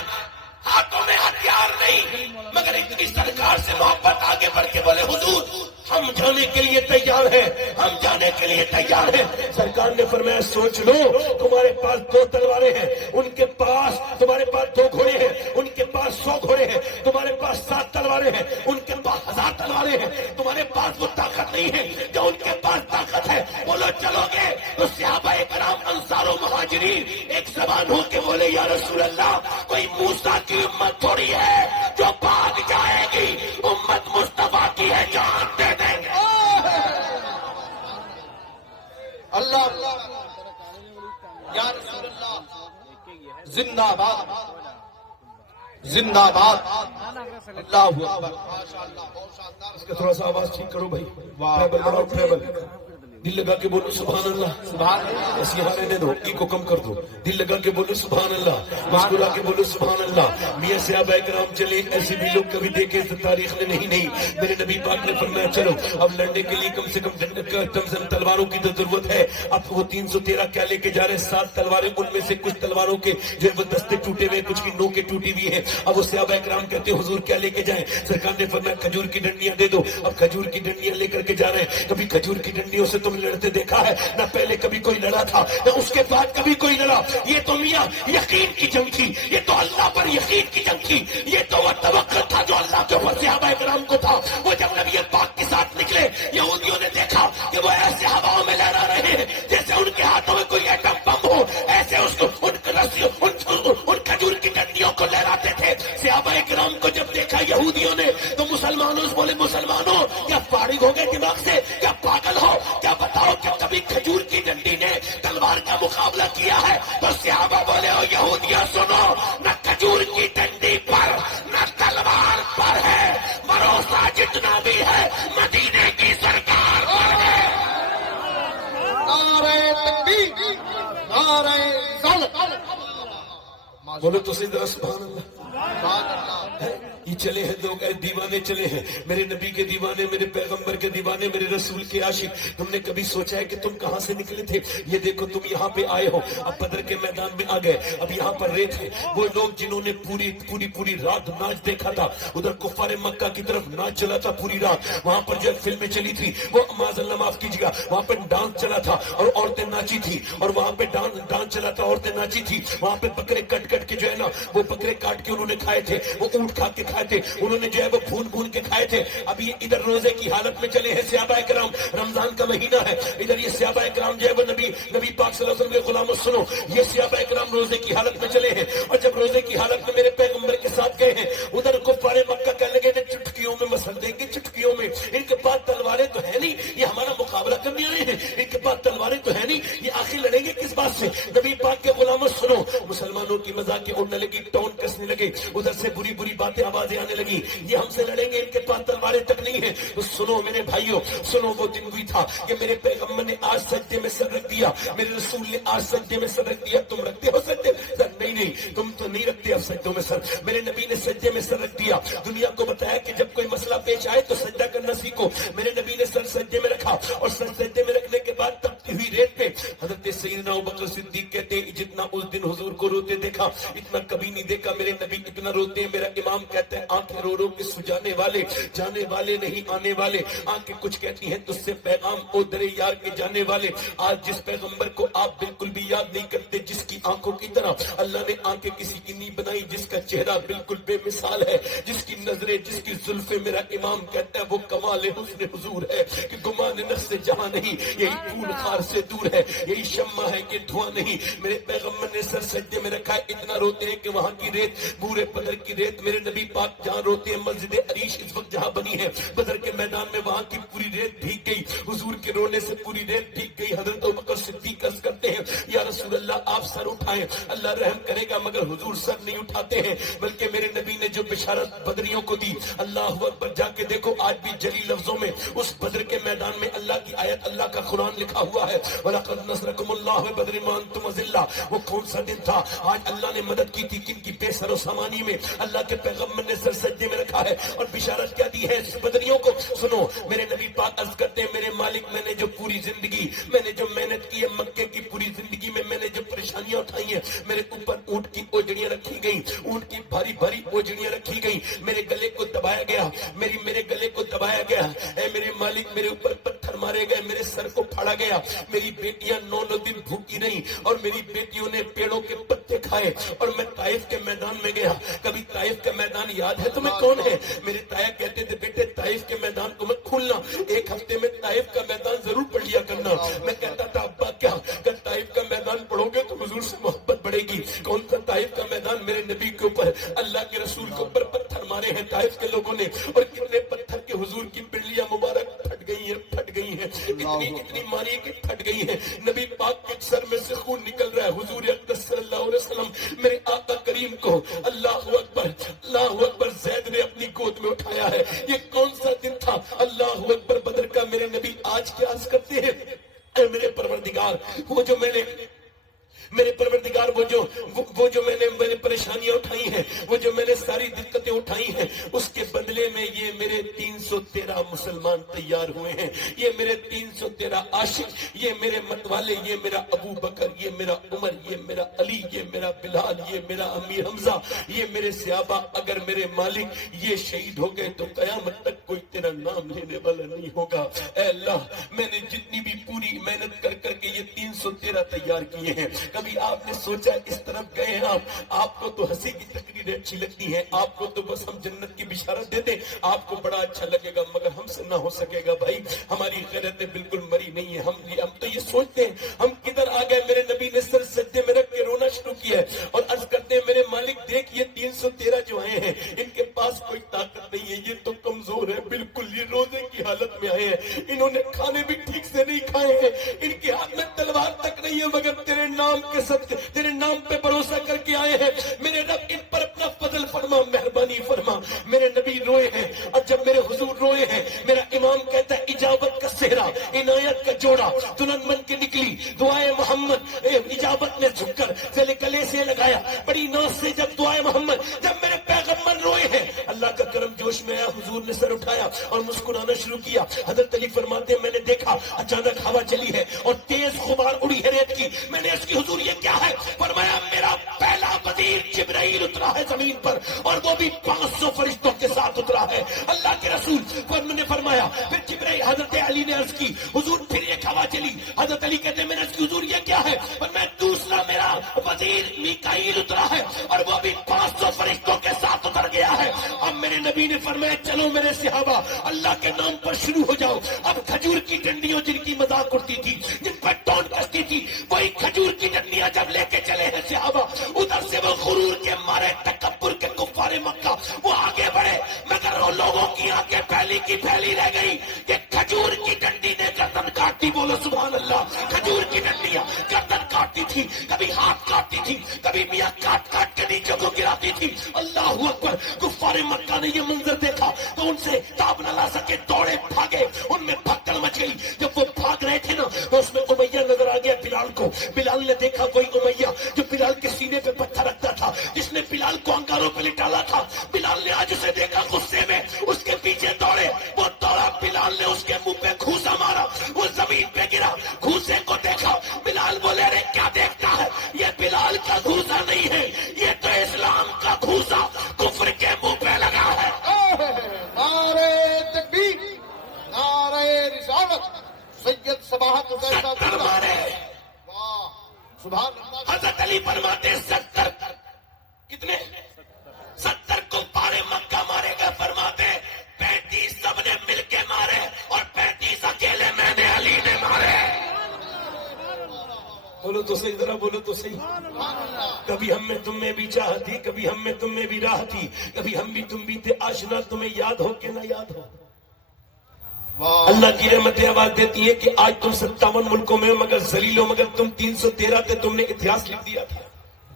ہاتھوں میں ہتھیار نہیں، مگر ان کی سرکار سے محبت آگے بڑھ کے بولے حضور ہم جانے کے لیے تیار ہیں، ہم جانے کے لیے تیار ہیں. سرکار نے فرمایا سوچ لو تمہارے پاس 2 تلواریں ہیں، ان کے پاس، تمہارے پاس 2 گھوڑے ہیں، ان کے پاس 100 گھوڑے ہیں، تمہارے پاس 7 تلواریں ہیں، ان کے پاس 1000 تلواریں ہیں. تمہارے پاس وہ طاقت نہیں ہے جو ان کے پاس طاقت ہے. بولو چلو گے؟ تو صحابہ کرام انصار و مہاجرین ایک زبان ہو کے بولے یا رسول اللہ کوئی موسیٰ کی امت تھوڑی ہے جو بھاگ جائے گی، امت مصطفیٰ کی ہے، جان دے دیں گے. اللہ یا رسول اللہ زندہ باد زندہ باد. اللہ اکبر. ماشاءاللہ بہت شاندار. اس کا تھوڑا سا آواز ٹھیک کرو بھائی. ٹریبل بڑھاؤ، ٹریبل. دل لگا کے بولو سبحان اللہ. سبحان اللہ. ایسی ہارے دے دو، ای کو کم کر دو. دل لگا کے بولو سبحان اللہ، مسکرا کے بولو سبحان اللہ. میاں صحابہ کرام چلے، ایسے بھی لوگ کبھی دیکھے اس تاریخ میں نہیں. میرے نبی پاک نے فرمایا چلو اب لڑنے کے لیے کم سے کم تلواروں کی تو ضرورت ہے. اب وہ 313 کیا لے کے جا رہے ہیں؟ 7 تلواریں. ان میں سے کچھ تلواروں کے جو وہ دستے ٹوٹے ہوئے، کچھ کی نوکیں ٹوٹی ہوئی ہیں. اب وہ صحابہ کرام کہتے ہیں حضور کیا لے کے جائیں؟ سرکار نے فرمایا کھجور کی ڈنڈیاں دے دو. اب کھجور کی ڈنڈیاں لے کر کے جا رہے ہیں. کبھی کھجور کی ڈنڈیوں سے تم لڑتے دیکھا ہے؟ نہ پہلے کبھی کوئی لڑا تھا نہ اس کے بعد کبھی کوئی لڑا. یہ تو میاں یقین کی جنگ تھی، یہ تو اللہ پر یقین کی جنگ تھی، یہ تو وہ توکل تھا جو اللہ کے اوپر صحابہ کرام کو تھا. وہ جب نبی پاک کے ساتھ نکلے یہودیوں نے دیکھا کہ وہ ایسے ہواؤں میں لہرا رہے ہیں جیسے ان کے ہاتھوں میں کوئی ایٹم بم ہو، ایسے اس کو ان کھجور کی ڈنڈیوں کو لہراتے تھے. صحابہ کرام کو جب دیکھا یہودیوں نے تو مسلمانوں سے بولے مسلمانوں کیا فارغ ہو گئے دماغ سے؟ کیا پاگل ہو؟ کیا بتاؤ کہ کبھی کھجور کی ڈنڈی نے تلوار کا مقابلہ کیا ہے؟ تو صحابہ بولے او یہودیاں سنو، نہ کھجور کی ڈنڈی پر نہ تلوار پر ہے، بھروسہ جتنا بھی ہے مدینے کی سرکار پر ہے. نعرہ تکبیر، نعرہ رسالت. بولو تو صحیح ذرا سبحان اللہ. یہ چلے ہیں لوگ دیوانے چلے ہیں، میرے نبی کے دیوانے، میرے پیغمبر کے دیوانے، میرے رسول کے عاشق. تم نے کبھی سوچا ہے کہ تم کہاں سے نکلے تھے؟ یہ دیکھو تم یہاں پہ آئے ہو، اب بدر کے میدان میں آ گئے، اب یہاں پر ریت ہے. وہ لوگ جنہوں نے پوری رات ناچ دیکھا تھا، ادھر کفار مکہ کی طرف ناچ چلا تھا پوری رات. وہاں پر جو فلمیں چلی تھی وہ معاذ اللہ معاف کیجیے گا، وہاں پہ ڈانس چلا تھا اور عورتیں ناچی تھی، اور وہاں پہ ڈانس چلا تھا، عورتیں ناچی تھی. وہاں پہ بکرے کٹ کے جو ہے نا وہ بکرے کاٹ کے انہوں نے کھائے تھے، وہ اونٹ کھا کے کھائے تھے انہوں نے جو ہے وہ بھون بھون کے کھائے تھے. اب یہ ادھر روزے کی حالت میں چلے ہیں صحابہ کرام, رمضان کا مہینہ ہے, ادھر یہ صحابہ کرام جو ہے وہ نبی پاک صلی اللہ علیہ وسلم کے غلاموں سنو, یہ صحابہ کرام روزے کی حالت میں چلے ہیں, اور جب روزے کی حالت میں میرے پیغمبر کے ساتھ گئے ہیں, ادھر کفار مکہ کہنے لگے کہ چٹکیوں میں مسل دیں گے, چٹکیوں میں, ان کے پاس تلواریں تو ہے نہیں, یہ ہمارا مقابلہ کرنے آئے ہیں, ان کے پاس تلواریں تو ہے نہیں, یہ آخر لڑیں گے کس بات سے. نبی پاک کے غلاموں سنو, مسلمانوں کی مذاقیں اڑنے لگی, ٹون کسنے لگے, ادھر سے بری بری باتیں آوازیں آنے لگی, یہ ہم سے لڑیں گے, ان کے پاس تلواریں تک نہیں ہیں. تو سنو میرے بھائیوں, سنو وہ دن بھی تھا کہ میرے پیغمبر نے آج سجدے میں سر رکھ دیا, میرے رسول نے آج سجدے میں سر رکھ دیا. تم رکھتے ہو سجدے سر؟ نہیں, تم تو نہیں رکھتے اب سجدوں میں سر. میرے نبی نے سجدے میں سر رکھ دیا, دنیا کو بتایا کہ جب کوئی مسئلہ پیش آئے تو سجدہ کرنا سیکھو. میرے نبی نے سر سجدے میں رکھا, اور سر سجدے میں رکھنے کے بعد تپتی ہوئی ریت پہ حضرت سیدنا ابوبکر صدیق کہتے ہیں جتنا اس دن حضور کو روتے دیکھا اتنا کبھی نہیں دیکھا میرے نبی اتنا روتے ہیں. میرا امام کہتا ہے آنکھیں رو رو کے سجانے والے, جانے والے نہیں آنے والے. آنکھیں کچھ کہتی ہیں تجھ سے پیغام او در یار کے جانے والے. آج جس پیغمبر کو آپ بالکل بھی یاد نہیں کرتے, جس کی آنکھوں کی طرح اللہ نے آنکھیں کسی کی نہیں بنائی, جس کا چہرہ بالکل بے مثال ہے, جس کی نظریں, جس کی زلفیں, میرا امام کہتا ہے وہ کمال حسن حضور ہے کہ گمان نفس سے جہاں نہیں, یہی پھول خار سے دور ہے, یہی شمع ہے کہ دھواں نہیں. میرے پیغمبر نے سر سجدے میں رکھا ہے, اتنا روتے ہیں کہ وہاں کی ریت بورے بدر کی ریت, میرے نبی پاک جہاں روتے ہیں مسجد عریش اس وقت جہاں بنی ہے بدر کے میدان میں, وہاں کی پوری ریت بھیگ گئی, حضور کے رونے سے پوری ریت بھیگ گئی. حضرت ابوبکر صدیق عرض کرتے ہیں یا رسول اللہ آپ سر اٹھائیں, اللہ رحم کرے گا, مگر حضور سر نہیں اٹھاتے ہیں, بلکہ میرے نبی نے جو بشارت بدریوں کو دی, اللہ اکبر, جا کے دیکھو آج بھی جلی لفظوں میں اس بدر کے میدان میں اللہ کی آیت, اللہ کا قرآن لکھا ہوا ہے, وَلَقَدْ نَصْرَكُمُ اللَّهُ بِبَدْرٍ وَأَنْتُمْ أَذِلَّةٌ. وہ کون سا دن تھا آج اللہ نے مدد کی تھی کن کی بے سر و سامانی میں, اللہ کے پیغمبر نے سر سجدے میں رکھا ہے, اور بشارت کیا دی ہے اس بدریوں کو. سنو میرے نبی پاک عرض کرتے ہیں میرے مالک میں نے جو پوری زندگی, میں نے جو محنت کی ہے مکے کی پوری زندگی میں نے جو پریشانیاں اٹھائی ہیں, میرے اوپر اونٹ کی اوجڑیاں رکھی گئی, اونٹ کی بھاری بھاری اوجڑیاں رکھی گئی, میرے گلے کو دبایا گیا, میرے گلے کو دبایا گیا, اے میرے مالک میرے اوپر پتھر مارے گئے, میرے سر کو پھاڑا گیا, میری بیٹیاں 9 دن بھوکی رہیں, اور میری بیٹیوں نے پیڑوں کے پتے کھائے, اور میں طائف کے میدان میں گیا. کبھی طائف کا میدان یاد ہے تمہیں کون ہے؟ میرے تایا کہتے تھے بیٹے طائف کے میدان کو مت کھولنا, ایک ہفتے میں طائف کا میدان ضرور پڑھ لیا کرنا. میں کہتا تھا ابا کیا کہ طائف کا میدان پڑھو گے تو حضور سے محبت بڑھے گی. کون سا طائف کا میدان؟ میرے نبی کے اوپر, اللہ کے رسول کے اوپر پتھر مارے ہیں طائف کے لوگوں نے, اور کتنے پتھر کے حضور کی پنڈلیاں مبارک پھٹ گئی ہیں, اتنی ماری کہ پھٹ گئی ہیں. نبی پاک کے سر میں سے خون نکل رہا ہے. حضور اقدس صلی اللہ علیہ وسلم میرے آقا کریم کو اللہ اکبر زید نے اپنی گود میں اٹھایا ہے. یہ کون سا دن تھا اللہ اکبر بدر کا. میرے نبی آج کیا عرض کرتے ہیں, اے میرے پروردگار, وہ جو میں نے میرے پروردگار وہ جو میں نے پریشانیاں اٹھائی ہیں, وہ جو میں نے ساری دقتیں اٹھائی ہیں, اس کے بدلے میں یہ میرے 313 مسلمان تیار ہوئے ہیں, یہ میرے 313 عاشق, یہ میرے متوالے, یہ میرا ابو بکر, یہ میرا عمر, یہ میرا علی, یہ میرا بلال, یہ میرا امی حمزہ, یہ میرے صحابہ. اگر میرے مالک یہ شہید ہو گئے تو قیامت تک کوئی تیرا نام لینے والا نہیں ہوگا. اے اللہ, میں نے جتنی بھی پوری محنت کر کے یہ 313 تیار کیے ہیں, کبھی آپ نے سوچا اس طرف گئے ہیں آپ کو تو ہنسی کی تقریریں اچھی لگتی ہیں, آپ کو تو بس ہم جنت کی بشارت دیتے, آپ کو بڑا اچھا لگے گا, مگر ہم سے نہ ہو سکے گا بھائی. ہماری غیرتیں بالکل مری نہیں ہے. ہم تو یہ سوچتے ہیں ہم کدھر آ گئے. میرے نبی نے سر سجدے میں رکھ کے رونا شروع کیا ہے, اور عرض کرتے ہیں میرے مالک دیکھ یہ 313 جو آئے ہیں ان کے پاس کوئی طاقت نہیں ہے, یہ تو کمزور ہے بالکل, یہ روزے کی حالت میں آئے ہیں, انہوں نے کھانے بھی ٹھیک سے نہیں کھائے ہیں, ان کے ہاتھ میں تلوار تک نہیں ہے, مگر تیرے نام کے ساتھ تیرے نام پہ بھروسہ کر کے آئے ہیں. میرے رب ان پر اپنا فضل فرما, مہربانی فرما. میرے نبی روئے ہیں, اور جب میرے حضور روئے ہیں, میرا امام کہتا ہے اجابت کا صحرا, عنایت کا جوڑا دلہن بن کے نکلی, دعائے محمد اجابت میں جھک کر گلے سے لگایا, بڑی ناز سے جب دعائے محمد, جب میرے پیغمبر روئے ہیں, اللہ کا کرم جوش میں آیا, حضور نے سر اٹھایا اور مسکرانا شروع کیا. حضرت علی فرماتے ہیں میں نے دیکھا اچانک ہوا چلی ہے اور تیز غبار اڑی ہے ریت کی. میں نے اس کی حضور یہ کیا ہے؟ فرمایا میرا پہلا وزیر جبرائیل اترا ہے زمین پر, اور وہ بھی 500 فرشتوں کے ساتھ اترا ہے. اللہ کے رسول نے فرمایا پھر جبرائیل, حضرت علی نے عرض کی حضور پھر ایک ہوا چلی. حضرت علی کہتے ہیں میں نے اس کی حضور یہ کیا ہے؟ فرمایا دوسرا میرا وزیر میکائیل اترا ہے, اور وہ بھی 500 فرشتوں کے ساتھ اتر گیا ہے. اب میرے نبی نے فرمایا چلو میرے صحابہ اللہ کے نام پر شروع ہو جاؤ. اب کھجور کی ڈنڈیوں جن کی مذاق اڑتی تھی, جن پر ٹون کستی تھی, وہی کھجور کی ڈنڈیاں جب لے کے چلے ہیں صحابہ, ادھر سے وہ غرور کے مارے تکبر کے کفار مکہ وہ آگے بڑھے, مگر وہ لوگوں کی آنکھیں پھیلی کی پھیلی رہ گئی کہ کھجور کی ڈنڈی نے گردن کاٹتی. بولو سبحان اللہ. کھجور کی ڈنڈیاں گردن کاٹتی تھی, کبھی ہاتھ کاٹتی تھی, کبھی میاں کاٹ کاٹ کے نیچے کو گراتی تھی. اللہ اکبر. کفار مکہ نے یہ منظر دیکھا تو ان سے تاب نہ لا سکے, دوڑے بھاگے, ان میں بھگدڑ مچ گئی. جب وہ بھاگ رہے تھے نا تو اس میں امیہ نظر آ گیا بلال کو. بلال نے دیکھا کوئی امیہ جو بلال کے سینے پہ پتھر رکھتا تھا, جس نے بلال کو انگاروں پہ لٹالا تھا. بلال نے آج اسے دیکھا, غصے میں اس کے پیچھے دوڑے. وہ دوڑا, بلال نے اس کے منہ پہ گھوسا مارا, وہ زمین پہ گرا. گھوسے کو دیکھا, بلال بولے ارے کیا دیکھتا ہے, یہ بلال کا گھوسا نہیں ہے, یہ تو اسلام کا گھوسا کفر کے منہ پہ لگا ہے. نعرہ تکبیر, نعرہ رسالت, سید سباحت حسین صاحب. مارے. واہ سبحان اللہ. حضرت علی فرماتے 70 کتنے 70 کو پارے مکہ مارے گا. فرماتے 35 سب نے مل کے مارے اور 35 اکیلے میں نے علی نے مارے. بولو تو صحیح, ذرا بولو تو صحیح. کبھی ہم میں تم میں بھی چاہ تھی, کبھی ہم میں تم میں بھی راہ تھی, کبھی ہم بھی تم بھی تھے آشنا, تمہیں یاد ہو کہ نہ یاد ہو. اللہ کی رحمت آواز دیتی ہے کہ آج تم 57 ملکوں میں, مگر ذلیل ہو, مگر تم 313 تھے, تم نے اتہاس لکھ دیا تھا.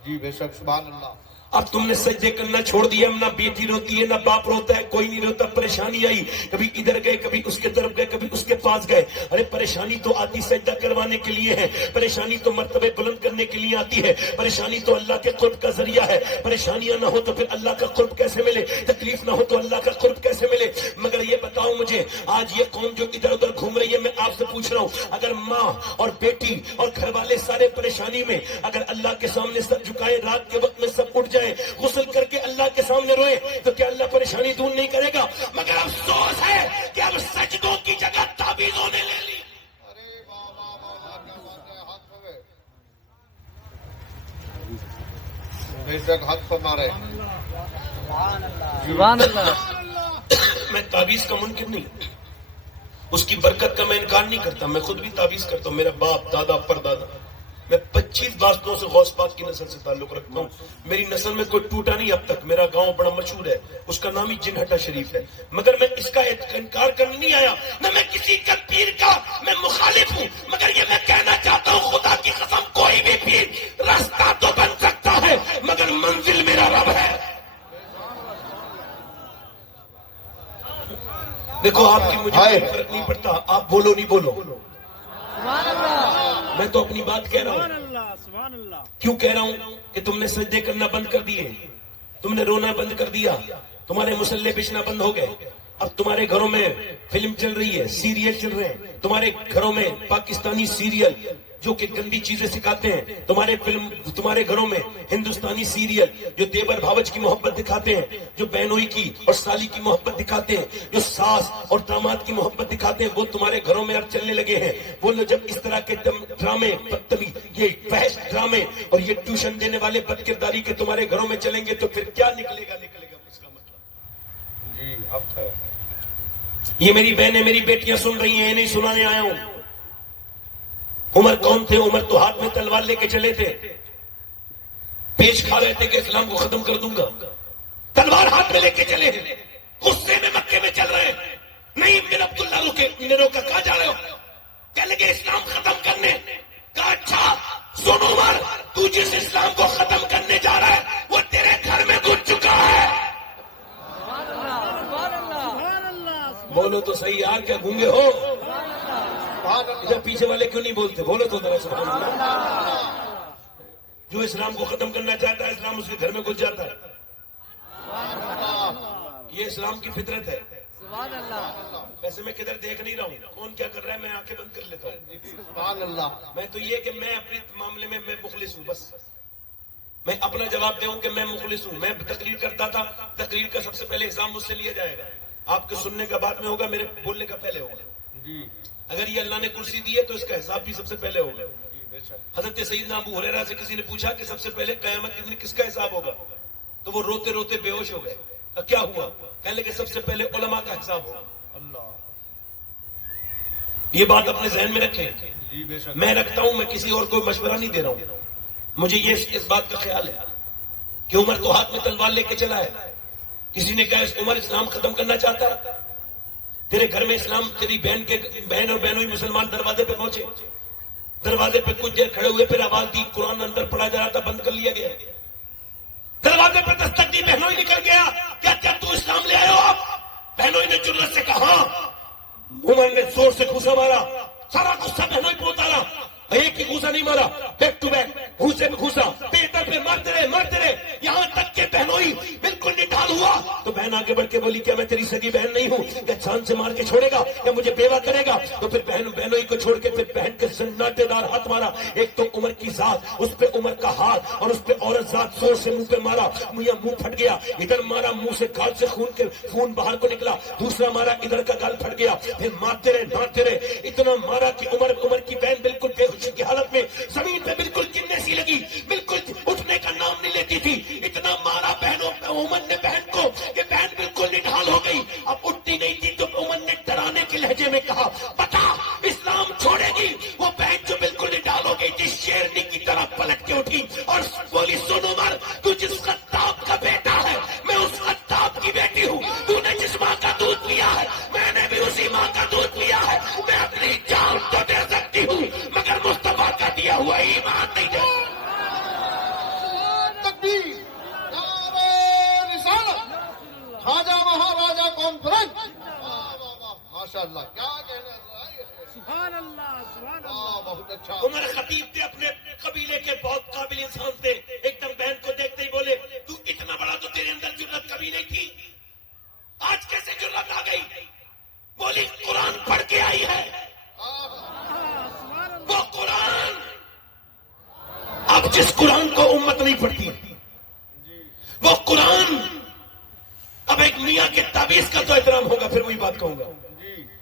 جی بے شک سبحان اللہ. اب تم نے سجدے کرنا چھوڑ دیا. نہ بیٹی روتی ہے, نہ باپ روتا ہے, کوئی نہیں روتا. پریشانی آئی, کبھی ادھر گئے, کبھی اس کے طرف گئے, کبھی اس کے پاس گئے. ارے پریشانی تو آتی سجدہ کروانے کے لیے ہے, پریشانی تو مرتبے بلند کرنے کے لیے آتی ہے, پریشانی تو اللہ کے قرب کا ذریعہ ہے. پریشانیاں نہ ہو تو پھر اللہ کا قرب کیسے ملے, تکلیف نہ ہو تو اللہ کا قرب کیسے ملے. مگر یہ بتاؤ مجھے, آج یہ قوم جو ادھر ادھر گھوم رہی ہے, میں آپ سے پوچھ رہا ہوں, اگر ماں اور بیٹی اور گھر والے سارے پریشانی میں, اگر اللہ کے سامنے سر جھکائے, رات کے وقت میں سب اٹھ جائے, غسل کر کے اللہ کے سامنے روئے, تو کیا اللہ پریشانی دور نہیں کرے گا؟ مگر افسوس ہے کہ اب سجدوں کی جگہ تعویذوں نے لے لی. ارے بابا بابا کیا بات ہے, ہاتھ ہوئے بے شک ہاتھ فرما رہے. سبحان اللہ. میں تعویذ کا منکر نہیں, اس کی برکت کا میں انکار نہیں کرتا. میں خود بھی تعویذ کرتا ہوں, میرا باپ دادا پردادا. میں 25 باسطوں سے غوث پاک کی نسل سے تعلق رکھتا ہوں. میری نسل میں کوئی ٹوٹا نہیں اب تک. میرا گاؤں بڑا مشہور ہے, اس کا نام ہی جنہٹا شریف ہے. مگر میں اس کا انکار کرنے نہیں آیا, نہ میں کسی کا پیر کا میں مخالف ہوں. مگر یہ میں کہنا چاہتا ہوں, خدا کی قسم کوئی بھی پیر راستہ تو بن سکتا ہے, مگر منزل میرا رب ہے. دیکھو آپ کی مجھے کوئی فرق نہیں پڑتا, آپ بولو نہیں بولو, سبحان اللہ. میں تو اپنی بات کہہ رہا ہوں. کیوں کہہ رہا ہوں کہ تم نے سجدے کرنا بند کر دیے, تم نے رونا بند کر دیا, تمہارے مسلح بچنا بند ہو گئے. اب تمہارے گھروں میں فلم چل رہی ہے, سیریل چل رہے ہیں, تمہارے گھروں میں پاکستانی سیریل جو کہ گندی چیزیں سکھاتے ہیں, تمہارے گھروں میں ہندوستانی سیریل جو دیور بھاوج کی محبت دکھاتے ہیں, جو بہنوئی کی اور سالی کی محبت دکھاتے ہیں, جو ساس اور داماد کی محبت دکھاتے ہیں, وہ تمہارے گھروں میں اب چلنے لگے ہیں. وہ لوگ جب اس طرح کے ڈرامے, یہ فحش ڈرامے اور یہ ٹیوشن دینے والے بد کرداری کے تمہارے گھروں میں چلیں گے, تو پھر کیا نکلے گا اس کا مطلب. جی اب ہے. یہ میری بہنیں, میری بیٹیاں سن رہی ہیں, نہیں سنانے آیا ہوں. عمر کون تھے؟ عمر تو ہاتھ میں تلوار لے کے چلے تھے, پیش کھا رہے تھے کہ اسلام کو ختم کر دوں گا, تلوار ہاتھ میں لے کے چلے ہیں, غصے میں مکے میں چل رہے ہیں. نہیں ابن عبداللہ نے روکا, کہاں جا رہے ہو؟ کہنے لگے اسلام ختم کرنے. کہا اچھا سن عمر, تو جس اسلام کو ختم کرنے جا رہا ہے وہ تیرے گھر میں گھس چکا ہے. بولو تو صحیح یار, کیا گونگے ہو؟ ادھر پیچھے والے کیوں نہیں بولتے, بولو تو ذرا سبحان اللہ. جو اسلام کو ختم کرنا چاہتا ہے, اسلام اس کے گھر میں گھس جاتا ہے. یہ اسلام کی فطرت ہے. سبحان اللہ. ویسے میں کدھر دیکھ نہیں رہا ہوں, کون کیا کر رہا ہے, میں آنکھیں بند کر لیتا ہوں. سبحان اللہ. میں تو یہ کہ میں اپنے معاملے میں مخلص ہوں, بس میں اپنا جواب دوں کہ میں مخلص ہوں. میں تقریر کرتا تھا, تقریر کا سب سے پہلے حساب مجھ سے لیا جائے گا. آپ کے سننے کا بعد میں ہوگا, میرے بولنے کا پہلے ہوگا. جی اگر یہ اللہ نے کرسی دی ہے تو اس کا حساب بھی سب سے پہلے ہوگا. حضرت سیدنا ابو ہریرہ سے کسی نے پوچھا کہ سب سے پہلے قیامت کے دن کس کا حساب ہوگا, تو وہ روتے روتے بے ہوش ہو گئے. کیا ہوا؟ کہنے لگے سب سے پہلے علماء کا حساب ہو. اللہ. یہ بات اپنے ذہن میں رکھیں. جی بے شک. میں رکھتا ہوں, میں کسی اور کو مشورہ نہیں دے رہا ہوں. مجھے یہ اس بات کا خیال ہے کہ عمر تو ہاتھ میں تلوار لے کے چلا ہے. کسی نے کہا عمر اسلام ختم کرنا چاہتا ہے. تیرے گھر میں اسلام, تیری بہن اور بہنوئی مسلمان دروازے پہ پہنچے, دروازے پہ کچھ دیر کھڑے ہوئے, پھر آواز دی, قرآن اندر پڑھا جا رہا تھا, بند کر لیا گیا. دروازے پہ دستک دی, بہنوئی نکل گیا, کیا تو اسلام لے آئے ہو آپ؟ بہنوئی نے جرأت سے کہا. عمر نے زور سے گھوسا مارا, سارا غصہ بہنوئی پہ اتارا. ایک ہی گھوسا نہیں مارا, بیک ٹو بیک گھوسے میں گھوسا, پیٹر پہ مارتے رہے, یہاں تک کہ بہنوئی بالکل نڈال ہوا. تو بہن آگے بڑھ کے بولی, کیا میں تیری سگی بہن نہیں ہوں؟ کیا جان سے مار کے چھوڑے گا, کیا مجھے بیوہ کرے گا؟ تو پھر بہنوئی کو چھوڑ کے پھر بہن کے سناٹے دار ہاتھ مارا. ایک تو عمر کی ذات, اس پہ عمر کا ہاتھ, اور اس پہ عورت ذات زور سے منہ پہ مارا. منہ پھٹ گیا, ادھر مارا, منہ سے گال سے خون باہر کو نکلا. دوسرا مارا, ادھر کا گال پھٹ گیا. پھر مارتے رہے, اتنا مارا کہ عمر کی بہن بالکل بے ہوشی کی حالت میں زمین پہ بالکل گرنے سی لگی, بالکل اٹھنے کا نام نہیں لیتی تھی. اتنا مارا عمر نے بہن کو کہ بہن بالکل نڈھال ہو گئی, اب اٹھتی نہیں تھی. تو عمر نے ڈرانے کے لہجے میں کہا, بتا اسلام چھوڑے گی؟ وہ بہن جو بالکل نڈھال ہو گئی تھی شیرنی کی طرح پلٹ کے اٹھی اور بولی, سن عمر, تو جس خطاب کا بیٹا ہے میں اس خطاب کی بیٹی ہوں. تو نے جس ماں کا دودھ پیا ہے میں نے بھی اسی ماں کا دودھ پیا ہے. میں اپنی جان تو دے سکتی ہوں مگر مصطفیٰ کا دیا ہوا ایمان نہیں دے. تکبیر. نعرہ رسالت. خواجہ مہاراجہ کانفرنس. واہ واہ واہ, ماشاء اللہ, کیا کہنا ہے. سبحان اللہ, سبحان اللہ. واہ, بہت اچھا. عمر خطیب تھے, اپنے قبیلے کے بہت قابل انسان تھے. ایک دم بہن کو دیکھتے ہی بولے, تو اتنا بڑا تو تیرے اندر جرأت کبھی نہیں تھی, آج کیسے جرأت آ گئی؟ بولی, قرآن پڑھ کے آئی ہے. وہ قرآن, اب جس قرآن کو امت نہیں پڑھتی, وہ قرآن, اب ایک میاں کے تعویذ کا تو احترام ہوگا, پھر وہی بات کہوں گا,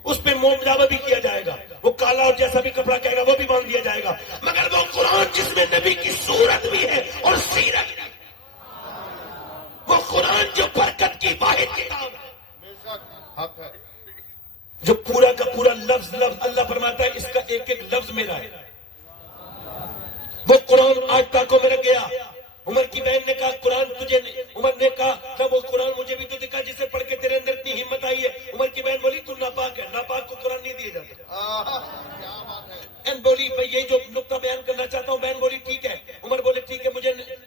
اس پہ موم جاوا بھی کیا جائے گا, وہ کالا اور جیسا بھی کپڑا کہے گا وہ بھی باندھ دیا جائے گا, مگر وہ قرآن جس میں نبی کی صورت بھی ہے اور سیرت بھی, وہ قرآن جو برکت کی واحد کتاب ہے, بے شک حق ہے. جو پورا کا پورا لفظ اللہ فرماتا ہے اس کا ایک ایک لفظ میرا ہے. وہ قرآن آج تک کو میرا گیا. عمر کی بہن نے کہا, قرآن تجھے نہیں. عمر نے کہا کہ وہ قرآن مجھے بھی تو دکھا جسے پڑھ کے تیرے اندر اتنی ہمت آئی ہے. عمر کی بہن بولی, تو ناپاک ہے, ناپاک کو قرآن نہیں دیا جاتا. کیا بات ہے. بہن بولی, بھائی یہ جو نقطہ بیان کرنا چاہتا ہوں. بہن بولی, ٹھیک ہے. عمر بولے, ٹھیک ہے,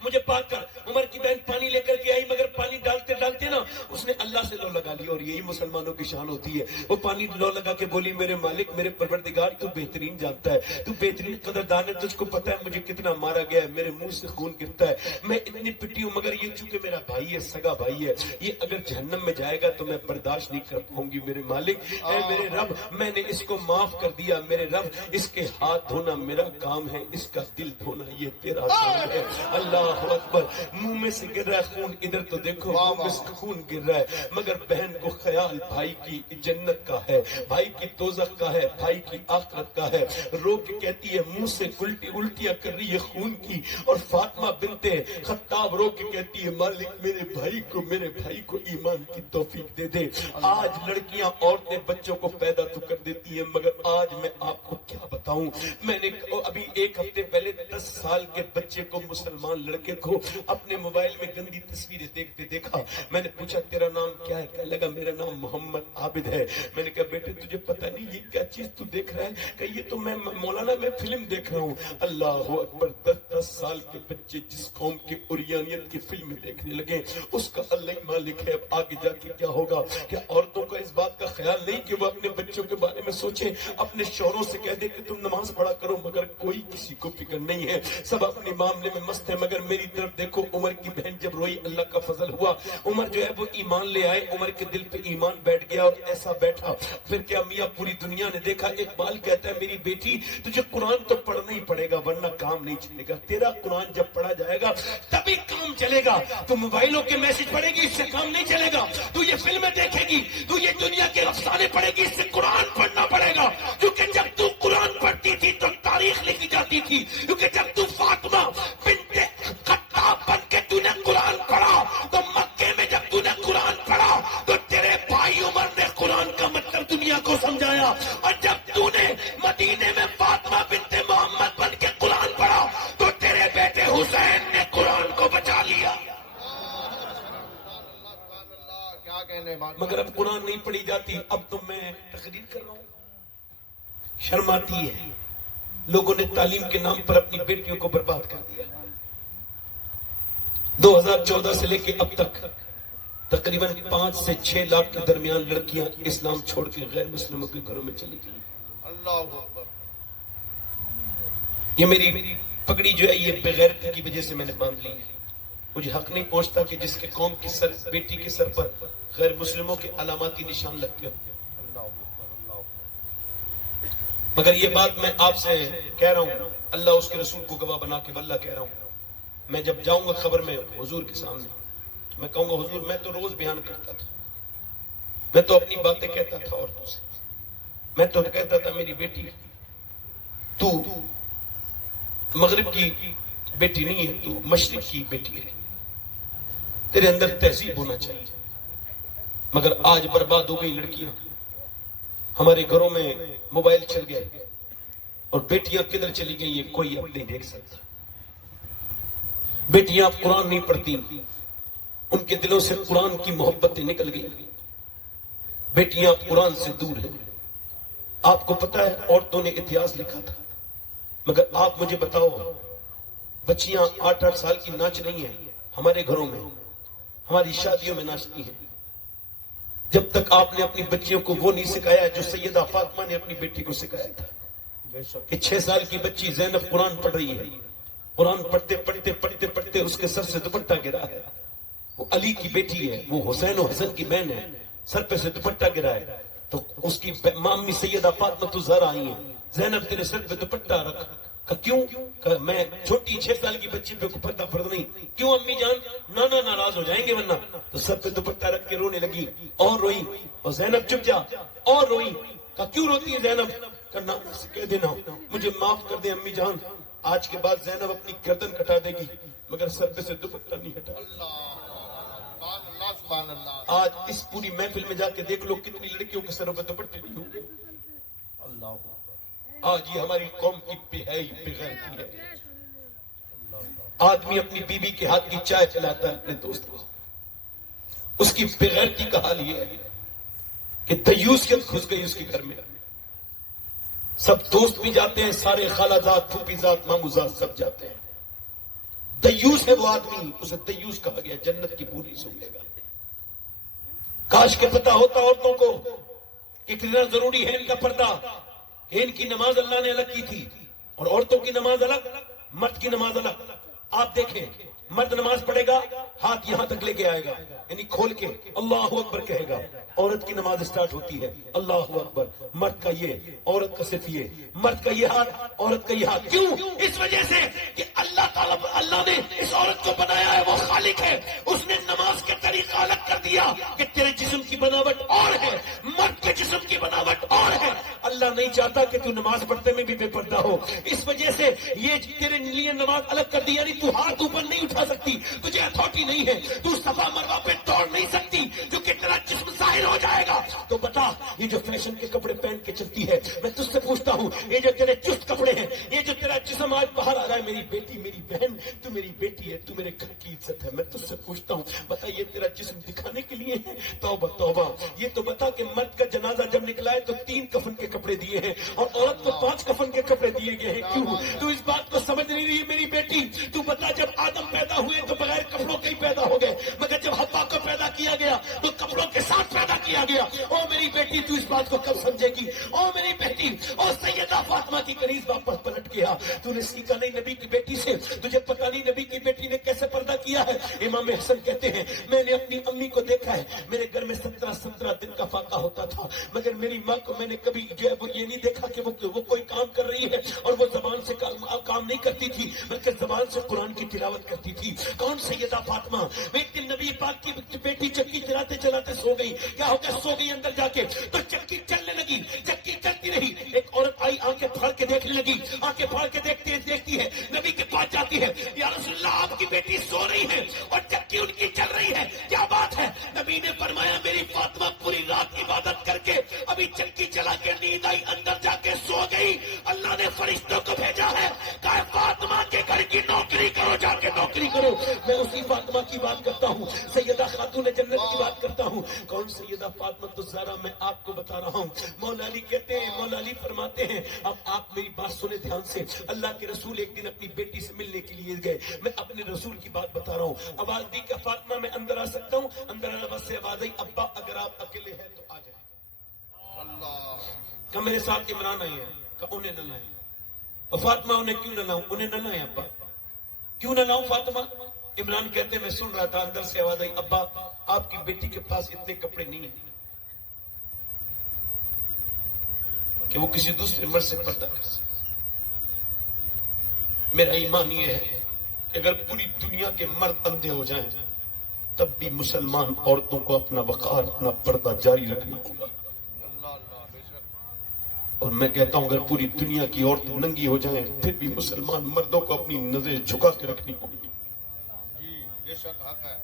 مجھے پاک کر. عمر کی بہن پانی لے کر کے آئی, مگر پانی ڈالتے ڈالتے نا اس نے اللہ سے لو لگا لی, اور یہی مسلمانوں کی شان ہوتی ہے. وہ پانی لو لگا کے بولی, میرے مالک, میرے پروردگار, تو بہترین جانتا ہے, تو بہترین قدردان ہے, تجھ کو پتا ہے مجھے کتنا مارا گیا ہے, میرے منہ سے خون گرتا ہے, میں اتنی پٹی ہوں, مگر یہ چونکہ میرا بھائی ہے, سگا بھائی ہے, یہ اگر جہنم میں جائے گا تو میں برداشت نہیں کر پاؤں گی. میرے مالک, اے میرے رب, میں نے اس کو معاف کر دیا. میرے رب, اس کے ہاتھ دھونا میرا کام ہے, اس کا دل دھونا یہ تیرا کام ہے. اللہ اکبر. منہ میں سے گر رہا ہے خون, ادھر تو دیکھو منہ میں سے خون گر رہا ہے, مگر بہن کو خیال بھائی کی جنت کا ہے, بھائی کی دوزخ کا ہے, بھائی کی آخرت کا ہے. رو کے کہتی ہے, منہ سے الٹیاں کر رہی ہے خون کی, اور فاطمہ بنت خطاب رو کے کہتی ہے, مالک میرے بھائی کو ایمان کی توفیق دے دے. آج لڑکیاں, عورتیں بچوں کو پیدا تو کر دیتی ہیں, مگر آج میں آپ کو کیا بتاؤں, میں نے ابھی ایک ہفتے پہلے 10 سال کے بچے کو, مسلمان لڑکے کو, اپنے موبائل میں گندی تصویریں دیکھتے دیکھا. میں نے پوچھا, تیرا نام کیا ہے؟ کہنے لگا, میرا نام محمد عابد ہے. میں نے کہا, بیٹے تجھے پتہ نہیں یہ کیا چیز تو دیکھ رہا ہے؟ کہ یہ تو میں مولانا, میں فلم دیکھ رہا ہوں. اللہ اکبر. 10 سال کے بچے جس قوم کی اوریانیت کی فلمیں دیکھنے لگے, اس کا اللہ مالک ہے. اب آگے جا کے کیا ہوگا؟ کہ عورتوں کا اس بات کا خیال نہیں کہ وہ اپنے بچوں کے بارے میں سوچیں, اپنے شوہروں سے کہہ دے کہ تم نماز پڑھا کرو, مگر کوئی کسی کو فکر نہیں ہے, سب اپنے معاملے میں مست ہے. مگر میری طرف دیکھو, عمر کی بہن جب روئی, اللہ کا فضل ہوا, عمر جو ہے وہ ایمان لے آئے. عمر کے دل پہ ایمان بیٹھ گیا, اور ایسا بیٹھا. پھر کیا میاں, پوری دنیا نے دیکھا. اقبال کہتا ہے, میری بیٹی تجھے قرآن تو پڑھنا ہی پڑے گا, ورنہ کام نہیں چلے گا. تیرا قرآن جب پڑھا جائے گا تبھی کام چلے گا. تو موبائلوں کے میسج پڑھے گی, اس سے کام نہیں چلے گا. تو یہ فلمیں دیکھے گی, تو یہ دنیا کے افسانے پڑھے گی, اس سے قرآن پڑھنا پڑے گا. کیونکہ جب تو قرآن پڑھتی تھی تو تاریخ لکھی جاتی تھی. کیونکہ جب تو فاطمہ بنت خطاب بن کے تو نے قرآن پڑھا, تو مکے میں جب تو نے قرآن اور جب تو نے مدینے میں فاطمہ بنت محمد بن کے قرآن پڑھا تو تیرے بیٹے حسین نے قرآن کو بچا لیا. کیا کہنے مگر اب قرآن نہیں پڑھی جاتی. اب تو میں تقریر کر رہا ہوں, شرم آتی ہے. لوگوں نے تعلیم کے نام پر اپنی بیٹیوں کو برباد کر دیا. 2014 سے لے کے اب تک تقریباً 5 سے 6 لاکھ کے درمیان لڑکیاں اسلام چھوڑ کے غیر مسلموں کے گھروں میں چلی گئی. اللہ اکبر. یہ میری پگڑی جو ہے یہ بغیرتی کی وجہ سے میں نے باندھ لی ہے. مجھے حق نہیں پہنچتا کہ جس کے قوم کی سر بیٹی کے سر پر غیر مسلموں کے علاماتی نشان لگتے ہوں. مگر یہ بات میں آپ سے کہہ رہا ہوں, اللہ اس کے رسول کو گواہ بنا کے واللہ کہہ رہا ہوں, میں جب جاؤں گا خبر میں حضور کے سامنے میں کہوں گا حضور میں تو روز بیان کرتا تھا, میں تو اپنی باتیں کہتا تھا عورتوں سے, میں تو کہتا تھا میری بیٹی تو مغرب کی بیٹی نہیں ہے, تو مشرق کی بیٹی ہے, تیرے اندر تہذیب ہونا چاہیے. مگر آج برباد ہو گئی لڑکیاں. ہمارے گھروں میں موبائل چل گئے اور بیٹیاں کدھر چلی گئی یہ کوئی اب نہیں دیکھ سکتا. بیٹیاں اب قرآن نہیں پڑھتی, ان کے دلوں سے قرآن کی محبتیں نکل گئی. بیٹیاں اب قرآن سے دور ہیں. آپ کو پتا ہے عورتوں نے اتہاس لکھا تھا, مگر آپ مجھے بتاؤ بچیاں 8-8 سال کی ناچ رہی ہیں ہمارے گھروں میں, ہماری شادیوں میں ناچتی ہیں. جب تک آپ نے اپنی بچیوں کو وہ نہیں سکھایا جو سیدہ فاطمہ نے اپنی بیٹی کو سکھایا تھا کہ 6 سال کی بچی زینب قرآن پڑھ رہی ہے, قرآن پڑھتے پڑھتے پڑھتے پڑھتے اس کے سر سے دوپٹہ گرا ہے. وہ علی کی بیٹی ہے, وہ حسین و حسن کی بہن ہے, سر پہ سے دوپٹہ گرا ہے تو اس کی مامی سیدہ فاطمہ تو زہرا آئی ہیں, زینب تیرے سر پہ دوپٹہ رکھ. کیوں؟ کہ میں چھوٹی 6 سال کی بچی پہ دوپٹہ فرض نہیں. کیوں امی جان؟ نانا ناراض ہو جائیں گے ورنہ. تو سر پہ دوپٹہ رکھ کے رونے لگی اور روئی, اور زینب چپ جا اور روئی. کہ کیوں روتی ہے زینب؟ کہ نانا سے کہہ دینا مجھے معاف کر دیں امی جان. آج کے بعد زینب اپنی گردن کٹا دے گی مگر سر پہ سے دوپٹہ نہیں ہٹا. سبحان اللہ. آج اس پوری محفل میں جا کے دیکھ لو کتنی لڑکیوں کے سروں پہ دوپٹے نہیں ہوں گے. اللہ آج یہ ہماری قوم کی بے حیائی بے غیرتی ہے. آدمی اپنی بیوی کے ہاتھ کی چائے پلاتا ہے اپنے دوست کو, اس کی بے غیرتی کا حال یہ ہے کہ دیوسیت گھس گئی اس کے گھر میں. سب دوست بھی جاتے ہیں, سارے خالہ زاد پھوپھی زاد مامو زاد سب جاتے ہیں. دیوس ہے وہ آدمی, اسے دیوس کہا گیا, جنت کی پوری سن لے گا. کاش کے پتہ ہوتا عورتوں کو کہ کتنا ضروری ہے ان کا پردہ, کہ ان کی نماز اللہ نے الگ کی تھی اور عورتوں کی نماز الگ, مرد کی نماز الگ. آپ دیکھیں مرد نماز پڑھے گا ہاتھ یہاں تک لے کے آئے گا, یعنی کھول کے اللہ اکبر کہے گا. عورت کی نماز اسٹارٹ ہوتی ہے اللہ اکبر, مرد کا یہ, عورت کا صرف یہ, مرد کا یہ ہاتھ, عورت کا یہ ہاتھ. کیوں؟ اس وجہ سے کہ اللہ تعالیٰ اللہ نے اس عورت کو بنایا ہے, وہ خالق ہے, اس نے نماز کا طریقہ الگ کر دیا کہ تیرے جسم کی بناوٹ اور ہے, مرد کے جسم کی بناوٹ اور ہے. اللہ نہیں چاہتا کہ تو نماز پڑھتے میں بھی بے پردہ ہو. اس وجہ سے یہ تیرے لیے نماز الگ کر دی, یعنی تو ہاتھ اوپر نہیں اٹھا سکتی, تجھے اتھارٹی نہیں ہے, تو صفا مروہ پہ دوڑ نہیں سکتی کیونکہ تیرا جسم ظاہر ہو جائے گا. تو بتا یہ جو فیشن کے کپڑے پہن کے چلتی ہے, میں تجھ سے پوچھتا ہوں یہ جو تیرے چست کپڑے ہیں, یہ جو تیرا جسم آج باہر آ رہا ہے, میری بیٹی میری بہن تو میری بیٹی ہے, تو میرے گھر کی عزت ہے, میں تجھ سے پوچھتا ہوں بتا یہ تیرا جسم دکھانے کے لیے ہے؟ توبہ توبہ. یہ تو بتا کہ مرد کا جنازہ جب نکلا ہے تو 3 کفن کے کپڑے دیے ہیں اور عورت کو 5 کفن کے کپڑے دیے گئے ہیں. کیوں؟ تو اس بات کو سمجھ نہیں رہی میری بیٹی. تو بتا جب آدم پیدا ہوئے تو بغیر کپڑوں کے ہی پیدا ہو گئے, مگر جب حوا کو پیدا کیا گیا تو کپڑوں کے ساتھ پیدا کیا گیا. او میری بیٹی تو اس بات کو کب سمجھے گی؟ او میری بیٹی, او سیدہ فاطمہ کی قریب واپس پلٹ گیا. تو نے سیکھا نہیں نبی کی بیٹی سے, تجھے پتہ نہیں نبی کی بیٹی نے کیسے پردہ کیا ہے. امام حسن کہتے ہیں میں نے اپنی امی کو دیکھا ہے, میرے گھر میں 17 دن کا فاقہ ہوتا تھا, مگر میری ماں کو میں نے کبھی جو ہے وہ یہ نہیں دیکھا کہ وہ کوئی کام کر رہی ہے اور وہ زبان سے کام نہیں کرتی تھی بلکہ زبان سے قرآن کی تلاوت کرتی تھی. کون؟ سیدہ فاطمہ. ایک دن نبی پاک کی بیٹی چکی چلاتے چلاتے سو گئی. کیا ہو گیا؟ سو گئی اندر جا کے, تو چکی چلنے لگی, چکی چلتی رہی. ایک عورت آئی, آنکھیں پھاڑ کے دیکھنے لگی, آنکھیں پھاڑ کے دیکھتی ہے, نبی کے پاس جاتی ہے, یا رسول اللہ آپ کی بیٹی سو رہی ہے اور چکی ان کی چل رہی ہے, کیا بات ہے؟ نبی نے فرمایا میری فاطمہ پوری رات عبادت کر کے اب ابھی چکی چلا کے نیند آئی, اندر جا کے سو گئی. اللہ نے فرشتوں کو بھیجا ہے, کہا فاطمہ کے گھر کی نوکری کرو, جا کے نوکری کرو. میں اسی فاطمہ کی بات کرتا ہوں, سیدہ خاتون جنت کی بات کرتا ہوں. کون سیدہ فاطمہ الزہرا؟ میں آپ کو بتا رہا ہوں. مولا علی کہتے ہیں, مولا علی فرماتے ہیں, اب آپ میری بات سنیں دھیان سے. اللہ کے رسول ایک دن اپنی بیٹی سے ملنے کے لیے گئے. میں اپنے رسول کی بات بتا رہا ہوں. آواز دی کہ فاطمہ میں اندر آ سکتا ہوں. اندر آواز سے آواز آئی, ابا اگر آپ اکیلے ہیں تو آ جائیں. اللہ کہ میرے ساتھ عمران آئے ہیں, کہ انہیں نہ لائیں. اور فاطمہ انہیں کیوں نہ لاؤں؟ انہیں نہ لائیں ابا, کیوں نہ لاؤں فاطمہ؟ عمران کہتے ہیں میں سن رہا تھا, اندر سے آواز آئی, ابا آپ کی بیٹی کے پاس اتنے کپڑے نہیں ہیں کہ وہ کسی دوسرے مرد سے پردہ کر سکے. میرا ایمان یہ ہے کہ اگر پوری دنیا کے مرد اندھے ہو جائیں تب بھی مسلمان عورتوں کو اپنا وقار, اپنا پردہ جاری رکھنا ہوگا. اللہ بے شک. اور میں کہتا ہوں اگر پوری دنیا کی عورتیں ننگی ہو جائیں پھر بھی مسلمان مردوں کو اپنی نظریں جھکا کے رکھنی ہوگی. جی بے شک حق ہے.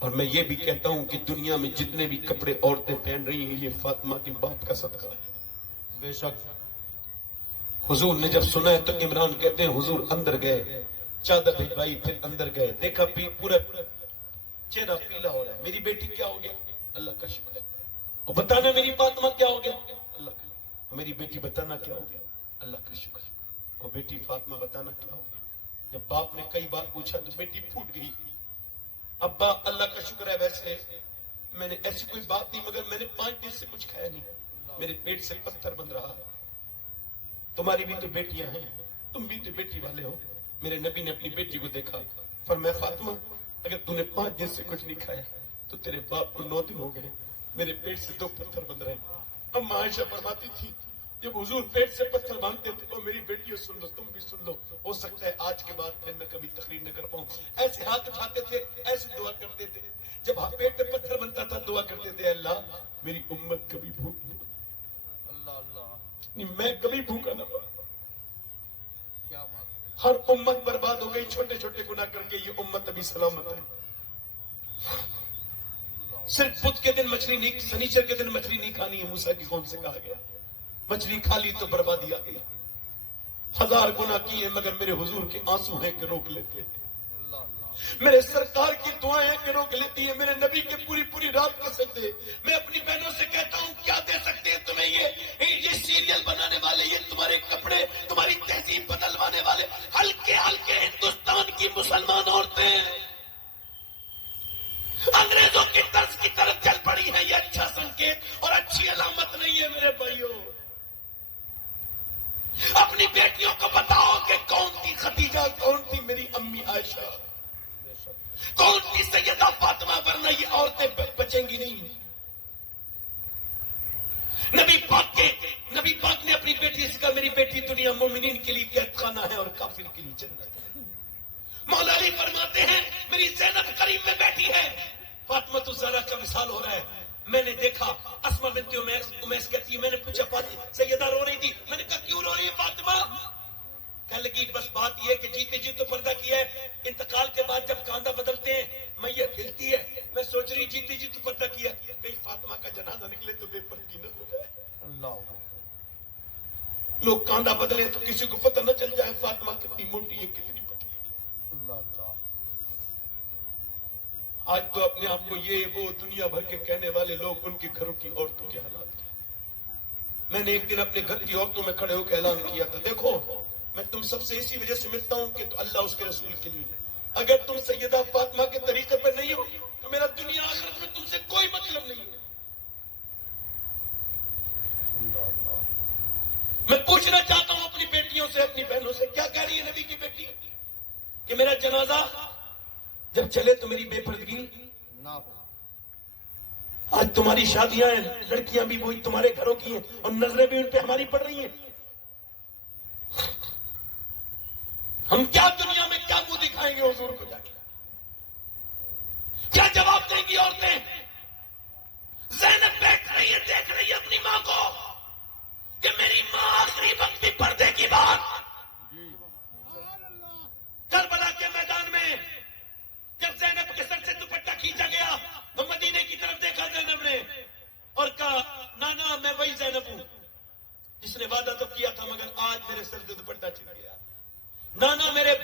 اور میں یہ بھی کہتا ہوں کہ دنیا میں جتنے بھی کپڑے عورتیں پہن رہی ہیں یہ فاطمہ کی بات کا صدقہ ہے. بے شک. حضور نے جب سنا ہے تو عمران کہتے ہیں حضور اندر گئے, چادر بھجوائی, پھر اندر گئے, دیکھا پورا چہرہ پیلا ہو رہا ہے. میری بیٹی کیا ہو گیا؟ اللہ کا شکر ہے. اور بتانا میری فاطمہ کیا ہو گیا؟ اللہ کا. میری بیٹی بتانا کیا ہو گیا؟ اللہ کا شکر ہے. اور بیٹی فاطمہ بتانا کیا ہو گیا؟ جب باپ نے کئی بار پوچھا تو بیٹی پھوٹ گئی. ابا اللہ کا شکر ہے, ویسے میں نے ایسی کوئی بات نہیں, مگر میں نے 5 دن سے کچھ کھایا نہیں, میرے پیٹ سے پتھر بن رہا ہے. تمہاری بھی تو بیٹیاں ہیں, تم بھی تو بیٹی والے ہو. میرے نبی نے اپنی بیٹی کو دیکھا, فرمایا فاطمہ اگر تو نے 5 دن سے کچھ نہیں کھایا تو تیرے باپ کو 9 دن ہو گئے, میرے پیٹ سے 2 پتھر بن رہے ہیں. اما عائشہ فرماتی تھی جب حضور پیٹ سے پتھر باندھتے تھے تو میری بیٹیوں سن لو, تم بھی سن لو, ہو سکتا ہے آج کے بعد پھر میں کبھی تقریر نہ کر پاؤں. ایسے ہاتھ اٹھاتے تھے, ایسے دعا کرتے تھے. جب پیٹ پہ پتھر بنتا تھا دعا کرتے تھے, اللہ میری امت کبھی بھوک نہیں, میں کبھی بھوکا نہ پڑا. کیا بات ہے. ہر امت برباد ہو گئی چھوٹے چھوٹے گناہ کر کے, یہ امت ابھی سلامت ہے. صرف بدھ کے دن مچھلی نہیں, سنیچر کے دن مچھلی نہیں کھانی ہے, موسیٰ کی قوم سے کہا گیا. مچھلی کھا لی تو بربادی آ گئی. 1000 گناہ کیے مگر میرے حضور کے آنسو ہیں کہ روک لیتے ہیں. میرے سرکار کی دعائیں ہیں کہ روک لیتی ہے. میرے نبی کے پوری رات کے سجدے. میں اپنی بہنوں سے کہتا ہوں کیا دے سکتے ہیں تمہیں یہ سیریل بنانے والے, یہ تمہارے کپڑے, تمہاری تہذیب بدلوانے والے ہلکے ہلکے ہندوستان کی مسلمان عورتیں انگریزوں کی طرز کی طرف چل پڑی ہے. یہ اچھا سنکیت اور اچھی علامت نہیں ہے میرے بھائیوں. اپنی بیٹیوں کو بتاؤ کہ کون تھی خدیجہ, کون تھی میری امی عائشہ, کون تھی سیدہ فاطمہ, ورنہ یہ عورتیں بچیں گی نہیں. نبی پاک نے اپنی بیٹی سے کہا میری بیٹی دنیا مومنین کے لیے قید خانہ ہے اور کافر کے لیے جنت ہے. مولا علی فرماتے ہیں میری زینب قریب میں بیٹھی ہے, فاطمہ الزہرا کا وصال ہو رہا ہے. میں نے دیکھا اسما بنت امیس کہتی ہے, میں نے پوچھا فاطمہ سیدہ رو رہی تھی, میں نے کہا کیوں رو رہی ہے فاطمہ؟ کہنے لگی بس بات یہ کہ جیتے جی تو پردہ کیا ہے, انتقال کے بعد جب کاندھا بدلتے ہیں میت ہلتی ہے, میں سوچ رہی جیتے جی تو پردہ کیا, کہیں فاطمہ کا جنازہ نکلے تو بے پردگی نہ ہو جائے. لوگ کاندھا بدلے تو کسی کو پتہ نہ چل جائے فاطمہ کتنی موٹی ہے کتنی پتلی ہے. آج تو اپنے آپ کو یہ وہ دنیا بھر کے کہنے والے لوگ ان کے گھروں کی عورتوں کے حالات ہیں. میں نے ایک دن اپنے گھر کی عورتوں میں کھڑے ہو کے اعلان کیا تھا, دیکھو میں تم سب سے اسی وجہ سے ملتا ہوں کہ تو اللہ اس کے رسول کے لیے. اگر تم سیدہ فاطمہ کے طریقے پر نہیں ہو تو میرا دنیا آخرت میں تم سے کوئی مطلب نہیں ہے. میں پوچھنا چاہتا ہوں اپنی بیٹیوں سے, اپنی بہنوں سے, کیا کہہ رہی ہے نبی کی بیٹی کہ میرا جنازہ جب چلے تو میری بے پردگی نہ ہو. آج تمہاری شادیاں ہیں, لڑکیاں بھی وہی تمہارے گھروں کی ہیں اور نظریں بھی ان پہ ہماری پڑ رہی ہیں. ہم کیا دنیا میں کیا منہ دکھائیں گے حضور کو جا کے, کیا جواب دیں گی عورتیں؟ زینب بیٹھ رہی ہے, دیکھ رہی ہے اپنی ماں کو کہ میری ماں آخری وقت بھی پردے کی بات. کربلا کے میدان میں جب زینب کے سر سے دوپٹہ کھینچا گیا تو مدینے کی طرف دیکھا زینب نے اور کہا میرے سر سے دوپٹہ چھن گیا. نانا میرے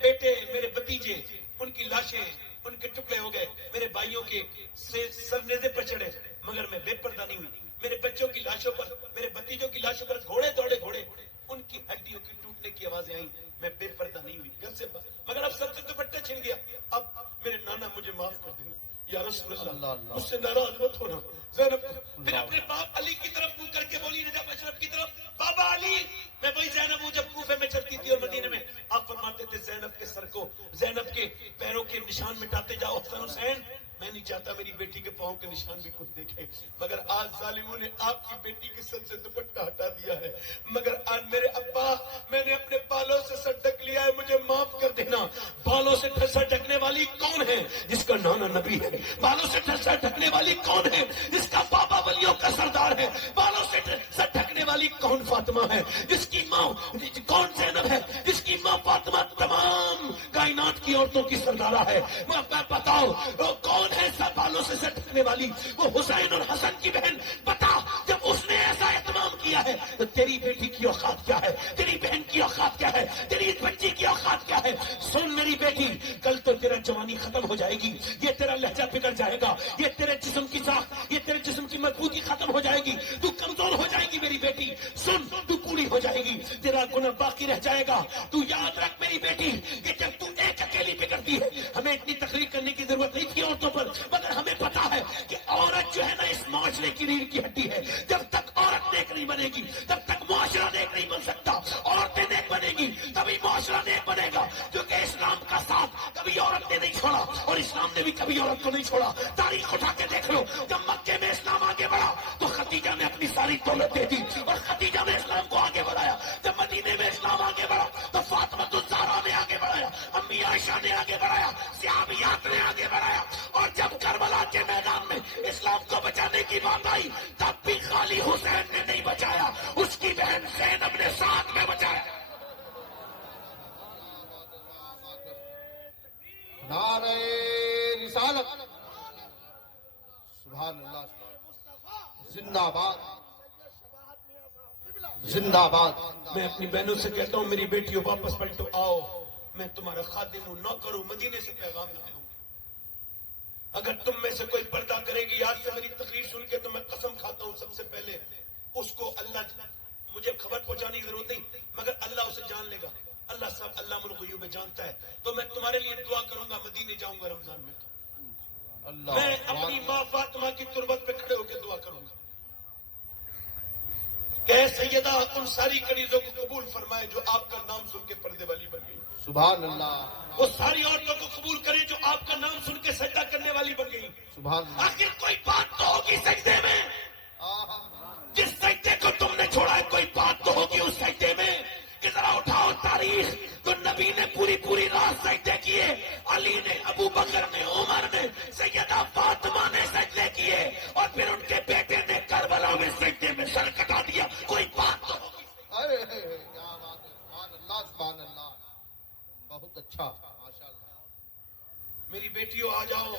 بیٹے میرے بھتیجے ان کی لاشیں ان کے ٹکڑے ہو گئے, میرے بھائیوں کے سر نیزے پر چڑھے مگر میں بے پردہ نہیں ہوئی. میرے بچوں کی لاشوں پر میرے بھتیجوں کی لاشوں پر گھوڑے دوڑے گھوڑے, ان کی ہڈیوں کی ٹوٹنے کی آوازیں آئیں, میں بے پردہ نہیں ہوئی گھر سے مگر اب سر سے دوپٹہ چھن گیا. اب میرے نانا مجھے معاف کر دینا یا رسول اللہ, مجھ سے ناراض مت ہونا. زینب پھر اپنے باپ علی کی طرف منہ کر کے بولی, نجف اشرف کی طرف, بابا علی میں وہی زینب ہوں جب کوفے میں چلتی تھی اور مدینے میں. آپ فرماتے تھے زینب کے سر کو, زینب کے پیروں کے نشان مٹاتے جاؤ. حسن حسین میں نہیں چاہتا میری بیٹی کے پاؤں کے نشان بھی کچھ دیکھے, مگر آج ظالموں نے آپ کی بیٹی کے سر سے دوپٹہ ہٹا دیا ہے. مگر آج میرے ابا میں نے اپنے بالوں سے سر ڈھک لیا ہے, مجھے معاف کر دینا. بالوں سے سر ڈھکنے والی کون ہے؟ جس کا نانا نبی ہے. بالوں سے سر ڈھکنے والی کون ہے؟ جس کا بابا ولیوں کا سردار ہے. بالوں سے سر ڈھکنے والی کون فاطمہ ہے؟ جس کی ماں کون زینب ہے؟ جس کی ماں فاطمہ تمام کائنات کی عورتوں کی سردارہ ہے. بتاؤ کون ہے سب بالوں سے سر ڈھکنے والی؟ وہ حسین اور حسن کی بہن. بتا جب اس نے ایسا اہتمام کیا ہے تو تیری بیٹی کی اوقات کیا ہے؟ تیری بہن کی اوقات کیا ہے؟ تیری بچی کی اوقات کیا ہے؟ سن میری بیٹی, کل تو تیرا جوانی ختم ہو جائے گی, یہ تیرا لہجہ بگڑ جائے گا, یہ تیرے جسم کی ساخت, یہ تیرے جسم کی مضبوطی ختم ہو جائے گی, تو کمزور ہو جائے گی میری بیٹی. سن تو کوڑی ہو جائے گی, تیرا گناہ باقی رہ جائے گا. تو یاد رکھ میری بیٹی کہ جب تو ایک اکیلی بگڑتی ہے, ہمیں اتنی تقریر کرنے کی ضرورت نہیں تھی عورتوں پر, مگر ہمیں پتا ہے کہ عورت جو ہے نا اس معاشرے کی ریڑھ کی ہڈی ہے. جب تک عورت نیک نہیں بنے گی تب تک معاشرہ نیک نہیں بن سکتا. عورتیں نیک بنے گی تبھی معاشرہ نیک بنے گا, کیونکہ اسلام کا ساتھ کبھی عورت نے نہیں چھوڑا اور اسلام نے بھی کبھی عورت کو نہیں چھوڑا. تاریخ اٹھا کے دیکھ لو, جب مکے میں اسلام آگے بڑھا تو خدیجہ نے اپنی ساری دولت دے دی اور خدیجہ نے اسلام کو آگے بڑھایا. جب مدینے میں اسلام آگے بڑھا تو فاطمہ الزہرا نے آگے بڑھایا, امی عائشہ نے آگے بڑھایا, صحابیات نے آگے بڑھایا. اور جب کربلا کے میدان میں اسلام کو بچانے کی بات آئی تب بھی خالی حسین نے نہیں بچایا, اس کی بہن زینب نے ساتھ میں بچایا. نعرہ رسالت, سبحان اللہ, زندہ باد, زندہ باد. میں اپنی بہنوں سے کہتا ہوں میری بیٹیوں واپس پلٹو, آؤ میں تمہارا خادم ہوں, نوکر ہوں, مدینے سے پیغام لایا ہوں. اگر تم میں سے کوئی پردہ کرے گی آج سے میری تقریر سن کے تو میں قسم کھاتا ہوں سب سے پہلے اس کو اللہ, مجھے خبر پہنچانے کی ضرورت نہیں مگر اللہ اسے جان لے گا. اللہ سب علام الغیوب جانتا ہے. تو میں تمہارے لیے دعا کروں گا, مدینے جاؤں گا رمضان میں. میں اپنی ماں فاطمہ کی تربت پہ کھڑے ہو کے دعا کروں گا کہ سیدہ ان ساری کنیزوں کو قبول فرمائے جو آپ کا نام سن کے پردے والی بن گئی. سبحان اللہ, وہ ساری عورتوں کو قبول کرے جو آپ کا نام سن کے سجدہ کرنے والی بن گئی. سبحان اللہ. آخر کوئی بات تو ہوگی سجدے میں, جس سجدے کو تم نے چھوڑا ہے کوئی بات تو ہوگی اس سجدے میں. کہ ذرا اٹھاؤ تاریخ, تو نبی نے پوری رات سجدے کیے, علی نے, ابو بکر نے, عمر نے, سیدہ فاطمہ نے سجدے کیے, اور پھر ان کے بیٹے نے کربلا میں سجدے میں سر کٹا دیا. کوئی بات تو ہوگی. ارے کیا بات ہے, سبحان اللہ, سبحان اللہ, بہت اچھا, ماشاء اللہ. میری بیٹیوں آ جاؤ,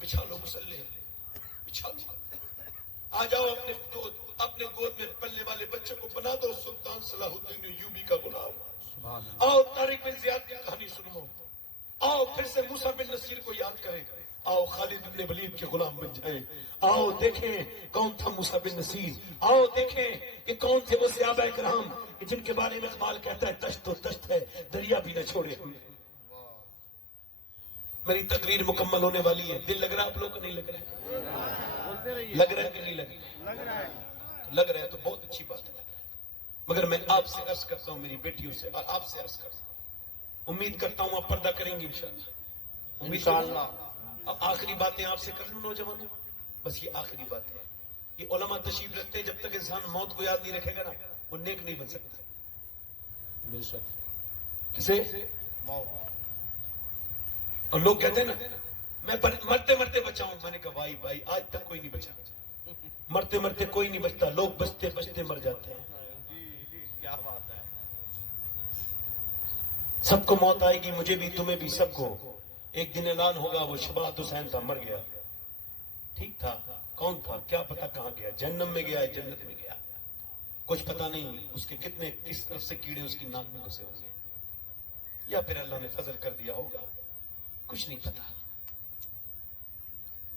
بچھا لو مسلح, بچھا لو, آ جاؤ اپنے گود میں پلنے والے بچے کو بنا دو سلطان صلاح الدین ایوبی کا غلام. آؤ طارق بن زیاد کی کہانی سنو, آؤ پھر سے موسیٰ بن نصیر کو یاد کریں, آؤ خالد بن ولید کے غلام بن جائیں. آؤ دیکھیں کون تھا موسیٰ بن نصیر, آؤ دیکھیں کہ کون تھے وہ صحابہ کرام کہ جن کے بارے میں اقبال کہتا ہے تشت تو تشت ہے دریا بھی نہ چھوڑے. میری تقریر مکمل ہونے والی ہے, دل لگ رہا ہے آپ لوگ کو نہیں لگ رہا ہے؟ لگ رہا ہے کہ نہیں لگ رہا ہے؟ لگ رہا ہے تو بہت اچھی بات ہے. مگر میں آپ سے عرض کرتا ہوں, میری بیٹیوں سے اور آپ سے عرض کرتا ہوں, امید کرتا ہوں آپ پردہ کریں گے انشاءاللہ. انشاءاللہ. اب آخری باتیں آپ سے کر لوں نوجوانوں, بس یہ آخری بات ہے. یہ علماء تشریف رکھتے ہیں, جب تک انسان موت کو یاد نہیں رکھے گا نا وہ نیک نہیں بن سکتا. کسے اور لوگ کہتے ہیں نا میں مرتے مرتے بچاؤں, میں نے کہا بھائی آج تک کوئی نہیں بچا. مرتے مرتے کوئی نہیں بچتا, لوگ بچتے بچتے مر جاتے ہیں. کیا بات ہے. سب کو موت آئے گی, مجھے بھی تمہیں بھی سب کو. ایک دن اعلان ہوگا وہ شباط حسین تھا, مر گیا, ٹھیک تھا, کون تھا کیا پتا کہاں گیا, جہنم میں گیا جنت میں گیا. کچھ پتہ نہیں اس کے کتنے کس طرف سے کیڑے اس کی ناک میں گھسے ہوں گے، یا پھر اللہ نے فضل کر دیا ہوگا، کچھ نہیں پتا۔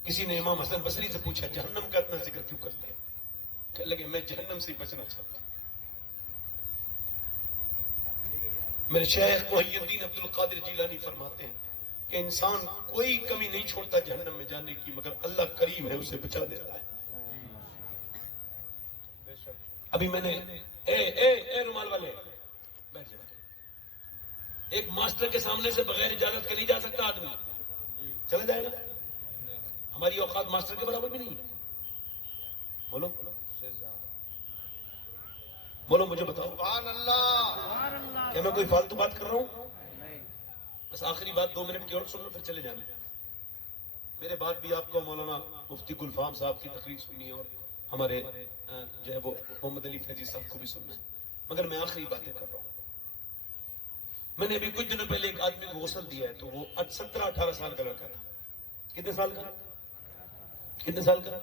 کسی نے امام حسن بصری سے پوچھا جہنم کا اتنا ذکر کیوں کرتے ہیں؟ کہنے لگے میں جہنم سے بچنا چاہتا ہوں۔ میرے شیخ محی الدین عبد القادر جیلانی فرماتے ہیں کہ انسان کوئی کمی نہیں چھوڑتا جہنم میں جانے کی، مگر اللہ کریم ہے اسے بچا دیتا ہے۔ ابھی میں نے اے رومال والے بیٹھ جائے، ایک ماسٹر کے سامنے سے بغیر اجازت کے نہیں جا سکتا آدمی، چلا جائے گا؟ ہماری اوقات ماسٹر کے برابر بھی نہیں ہے۔ بولو بولو مجھے بتاؤ، سبحان اللہ، سبحان اللہ کیا میں کوئی فالتو بات کر رہا ہوں؟ بس آخری بات 2 منٹ کی اور سن لو پھر چلے جانا۔ میرے بعد بھی آپ کو مولانا مفتی گلفام صاحب کی تقریر سننی ہے، اور ہمارے جو ہے وہ محمد علی فیضی صاحب کو بھی سننا ہے، مگر میں آخری باتیں کر رہا ہوں۔ میں نے ابھی کچھ دنوں پہلے ایک آدمی کو غسل دیا ہے، تو وہ 17-18 سال کا لڑکا تھا۔ کتنے سال کا؟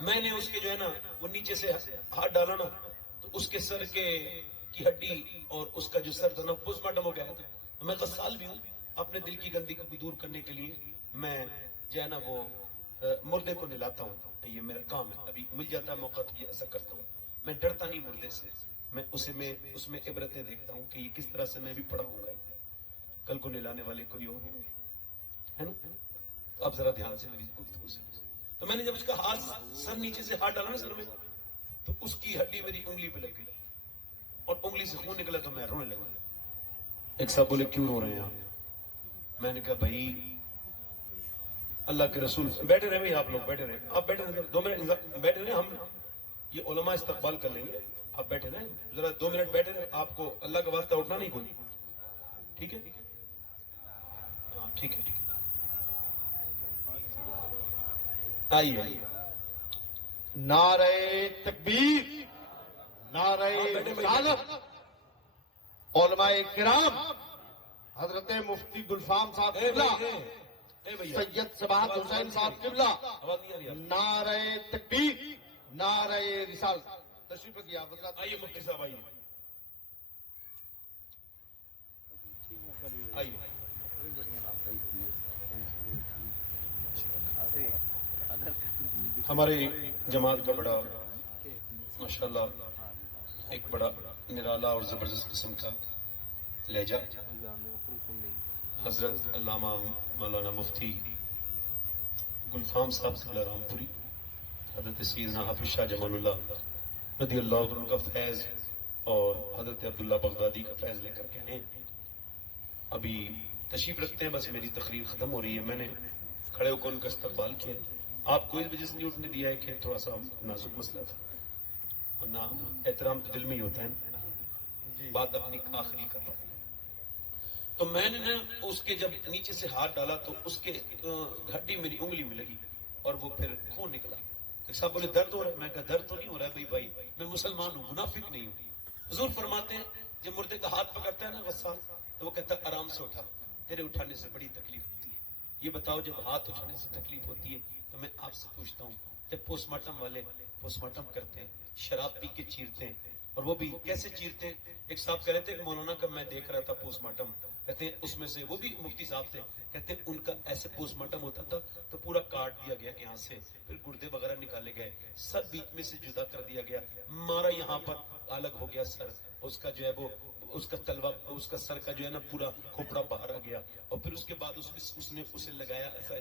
میں نے اس کے جو ہے نا وہ نیچے سے ہاتھ ڈالا نا، تو اس کے سر کی ہڈی اور اس کا جو سر تھا نا پوسٹ مارٹم ہو گیا تھا۔ میں غسال بھی ہوں، اپنے دل کی گندگی کو دور کرنے کے لیے میں جو ہے نا وہ مردے کو نلاتا ہوں، یہ میرا کام ہے۔ ابھی مل جاتا ہے موقع تو یہ ایسا کرتا ہوں، میں ڈرتا نہیں مردے سے، میں اس میں عبرتیں دیکھتا ہوں کہ یہ کس طرح سے میں بھی پڑھا ہوں گا، کل کو نلانے والے کوئی اور ہوں گے، ہے نا؟ تو اب ذرا دھیان سے میری گفتگو سے۔ تو میں نے جب اس کا ہاتھ سر نیچے سے ہاتھ ڈالا نا سر میں، تو اس کی ہڈی میری انگلی پہ لگ گئی اور انگلی سے خون نکلا، تو میں رونے لگا۔ ایک صاحب بولے کیوں رو رہے ہیں آپ؟ میں نے کہا بھائی اللہ کے رسول، بیٹھے رہے بھائی، آپ لوگ بیٹھے رہے، آپ بیٹھے رہے 2 منٹ بیٹھے رہے، ہم یہ علماء استقبال کر لیں گے، آپ بیٹھے رہے ذرا 2 منٹ بیٹھے رہے، آپ کو اللہ کا واسطہ اٹھنا نہیں کوئی، ٹھیک ہے؟ ہاں ٹھیک ہے، آئیے۔ نعرہ تکبیر، نعرہ رسالت، علماء کرام، حضرت مفتی گلفام صاحب قبلہ، سید سباحت حسین صاحب قبلہ، نعرہ تکبیر، نعرہ رسالت۔ تشریف رکھیے آپ حضرات۔ آئیے مفتی صاحب، آئیے۔ ہماری جماعت کا بڑا ماشاءاللہ ایک بڑا نرالا اور زبردست قسم کا لہجہ، حضرت علامہ مولانا مفتی گلفام صاحب قبلہ رامپوری، حضرت سیدنا حافظ شاہ جمال اللہ رضی اللہ عنہ کا فیض اور حضرت عبداللہ بغدادی کا فیض لے کر کے آئے۔ ابھی تشریف رکھتے ہیں، بس میری تقریر ختم ہو رہی ہے۔ میں نے کھڑے ہو کر ان کا استقبال کیا، آپ کو اس وجہ سے نہیں اٹھنے دیا ہے کہ تھوڑا سا نازک مسئلہ تھا، ورنہ احترام تو دل میں ہی ہوتا ہے نا۔ بات اپنی آخری کر رہا ہوں۔ تو میں نے نا اس کے جب نیچے سے ہاتھ ڈالا تو اس کے ہڈی میری انگلی میں لگی اور وہ پھر خون نکلا۔ ایک صاحب بولے درد ہو رہا ہے، میں کہا درد تو نہیں ہو رہا ہے بھائی، میں مسلمان ہوں، منافق نہیں ہوں۔ حضور فرماتے ہیں جب مردے کا ہاتھ پکڑتا ہے نا غسال، تو وہ کہتا ہے آرام سے اٹھا، تیرے اٹھانے سے بڑی تکلیف ہوتی ہے۔ یہ بتاؤ جب ہاتھ اٹھانے سے تکلیف ہوتی ہے تو میں آپ سے پوچھتا ہوں، جب پوسٹ مارٹم والے پوسٹ مارٹم کرتے ہیں، شراب پی کے چیرتے ہیں، اور وہ بھی کیسے چیرتے ہیں؟ ایک صاحب کہہ رہے تھے کہ مولانا کا میں دیکھ رہا تھا پوسٹ مارٹم، کہتے ہیں اس میں سے وہ بھی مفتی صاحب تھے، کہتے ہیں ان کا ایسے پوسٹ مارٹم ہوتا تھا تو پورا کاٹ دیا گیا یہاں سے، پھر گردے وغیرہ نکالے گئے، سب بیچ میں سے جدا کر دیا گیا، مارا یہاں پر الگ ہو گیا سر، اس کا جو ہے وہ اس کا تلوا، اس کا سر کا جو ہے نا پورا کھوپڑا باہر آ گیا، اور پھر اس کے بعد اس نے اسے لگایا ایسا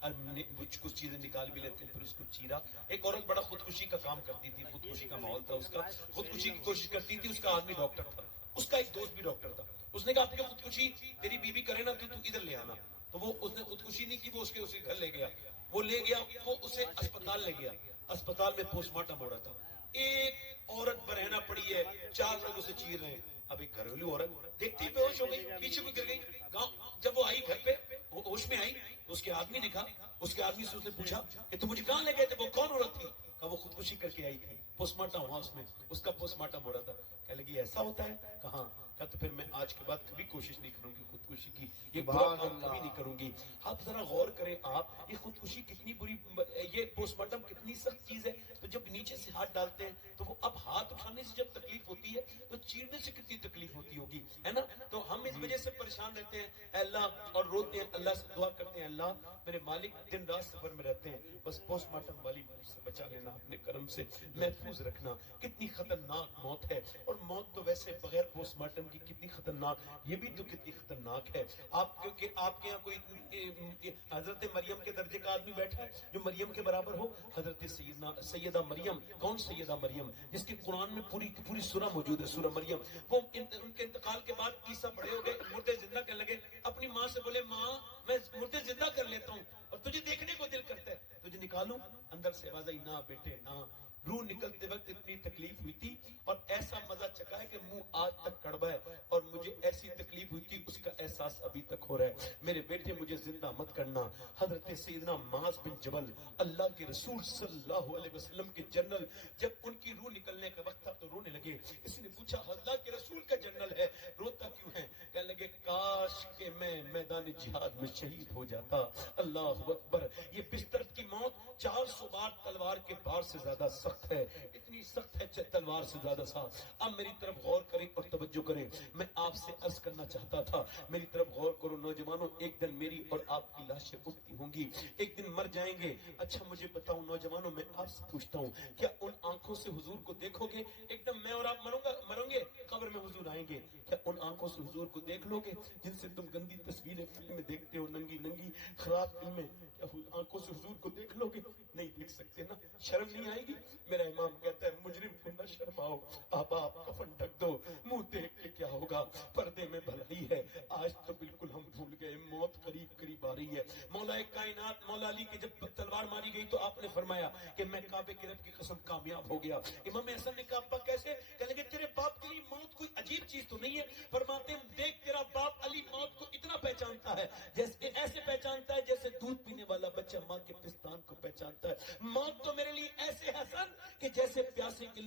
اور کچھ چیزیں نکال بھی لیتے ہیں، پھر اس کو چیرا۔ ایک عورت بڑا خودکشی کا کام کرتی تھی، خودکشی کا ماحول تھا اس کا، خودکشی کی کوشش کرتی تھی، اس کا آدمی ڈاکٹر تھا، اس کا ایک دوست بھی ڈاکٹر تھا، اس نے کہا آپ کی خودکشی تیری بیوی کرے نا تو ادھر لے آنا، تو وہ اس نے خودکشی نہیں کی، وہ اس کے گھر لے گیا، وہ لے گیا، وہ اسے اسپتال لے گیا، اسپتال میں پوسٹ مارٹم ہو رہا تھا، ایک عورت برہنہ پڑی ہے، 4 لوگ اسے چیر رہے ہیں۔ اب ایک گھریلو عورت دیکھتی بے ہوش ہو گئی، پیچھے کو گر گئی، جب وہ آئی گھر پہ وہ ہوش میں آئی، اس کے آدمی نے کہا، اس کے آدمی سے اس نے پوچھا کہ تم مجھے کہاں لے گئے تھے، وہ کون عورت تھی؟ کہا وہ خودکشی کر کے آئی تھی، پوسٹ مارٹم ہوا اس میں، اس کا پوسٹ مارٹم ہو رہا تھا۔ کہنے لگی ایسا ہوتا ہے؟ کہاں؟ کہا تو پھر میں آج کے بعد کبھی کوشش نہیں کروں گی خودکشی کی، یہ برا کام کبھی نہیں کروں گی۔ آپ ذرا غور کریں، آپ یہ خودکشی کتنی بری، یہ پوسٹ مارٹم کتنی سخت چیز ہے۔ تو جب نیچے سے ہاتھ ڈالتے ہیں تو وہ اب ہاتھ ہاتھ اٹھانے سے جب تکلیف ہوتی ہے تو چیرنے سے کتنی تکلیف ہوتی ہوگی، ہے نا؟ تو ہم اس وجہ سے پریشان رہتے ہیں اے اللہ، اور روتے ہیں، اللہ سے دعا کرتے ہیں اللہ میرے مالک دن رات سفر میں رہتے ہیں، بس پوسٹ مارٹم والی سے بچا لینا، اپنے کرم سے محفوظ رکھنا۔ کتنی خطرناک موت ہے، اور موت تو ویسے بغیر پوسٹ مارٹم کی کتنی خطرناک، یہ بھی تو کتنی خطرناک ہے۔ آپ کیونکہ آپ کے یہاں کوئی حضرت مریم کے درجے کا آدمی بیٹھا ہے جو مریم کے برابر ہو؟ حضرت سیدہ مریم۔ کون سیدہ مریم؟ جس کی قرآن میں پوری سورہ موجود ہے، سورہ مریم۔ وہ ان کے انتقال کے بعد عیسیٰ بڑے ہو گئے، مردے زندہ کرنے لگے، اپنی ماں سے بولے ماں میں مردے زندہ کر لیتا ہوں اور تجھے دیکھنے کو دل کرتا ہے، تجھے نکالوں؟ اندر سے آواز آئی نہ بیٹے نہ۔ روح نکلتے وقت اتنی تکلیف ہوئی تھی اور ایسا مزہ چکا ہے کہ منہ آج تک کڑوا ہے، اور مجھے ایسی تکلیف ہوئی تھی اس کا احساس ابھی تک ہو رہا ہے۔ میرے بیٹے مجھے زندہ مت کرنا۔ حضرت سیدنا معاذ بن جبل، اللہ کے رسول صلی اللہ علیہ وسلم کے جنرل، جب ان کی روح نکلنے کا وقت تھا تو رونے لگے۔ کسی نے پوچھا اللہ کے رسول کا جنرل ہے روتا کیوں ہے؟ کہنے لگے کاش کہ میں میدان جہاد میں شہید ہو جاتا۔ اللہ اکبر۔ یہ بستر کی موت 400 بار تلوار کے بار سے زیادہ سخت ہے، اتنی سخت ہے تلوار سے زیادہ سخت۔ اب میری طرف غور کریں اور توجہ کریں، میں آپ سے عرض کرنا چاہتا تھا، میری طرف غور کرو نوجوانوں، ایک دن میری اور آپ کی لاشیں اٹھتی ہوں گی، ایک دن مر جائیں گے۔ اچھا مجھے بتاؤ نوجوانوں، میں آپ سے پوچھتا ہوں کیا ان آنکھوں سے حضور کو دیکھو گے؟ ایک دم میں اور آپ مروں گے، قبر میں حضور آئیں گے، کیا ان آنکھوں سے حضور کو دیکھ لو گے جن سے تم گندی تصویریں فلمیں دیکھتے ہو، ننگی ننگی خراب فلمیں؟ کیا آنکھوں سے حضور کو دیکھ لو گے؟ نہیں دیکھ سکتے نا، شرم نہیں آئے گی؟ میرا امام کہتا ہے مجرم کو نہ شرماؤ، آپ کفن ڈھک دو، منہ دیکھ کے کیا ہوگا، پردے میں بھلائی ہے۔ آج تو بالکل ہم بھول گئے، موت قریب آ رہی ہے۔ مولا کائنات مولا علی کی جب تلوار ماری گئی تو آپ نے فرمایا کہ میں کعبے کی رب کی قسم کامیاب ہو گیا۔ امام حسن نے کہا ابا کیسے؟ کہنے لگے تیرے باپ کے لیے موت کوئی عجیب چیز تو نہیں ہے؟ فرماتے ہیں دیکھ تیرا باپ علی موت کو اتنا پہچانتا ہے جیسے ایسے پہچانتا ہے جیسے دودھ پینے والا بچہ ماں کے پستان کو پہچانتا ہے۔ موت تو میرے لیے ایسے حسن کہ جیسے پیاسے کے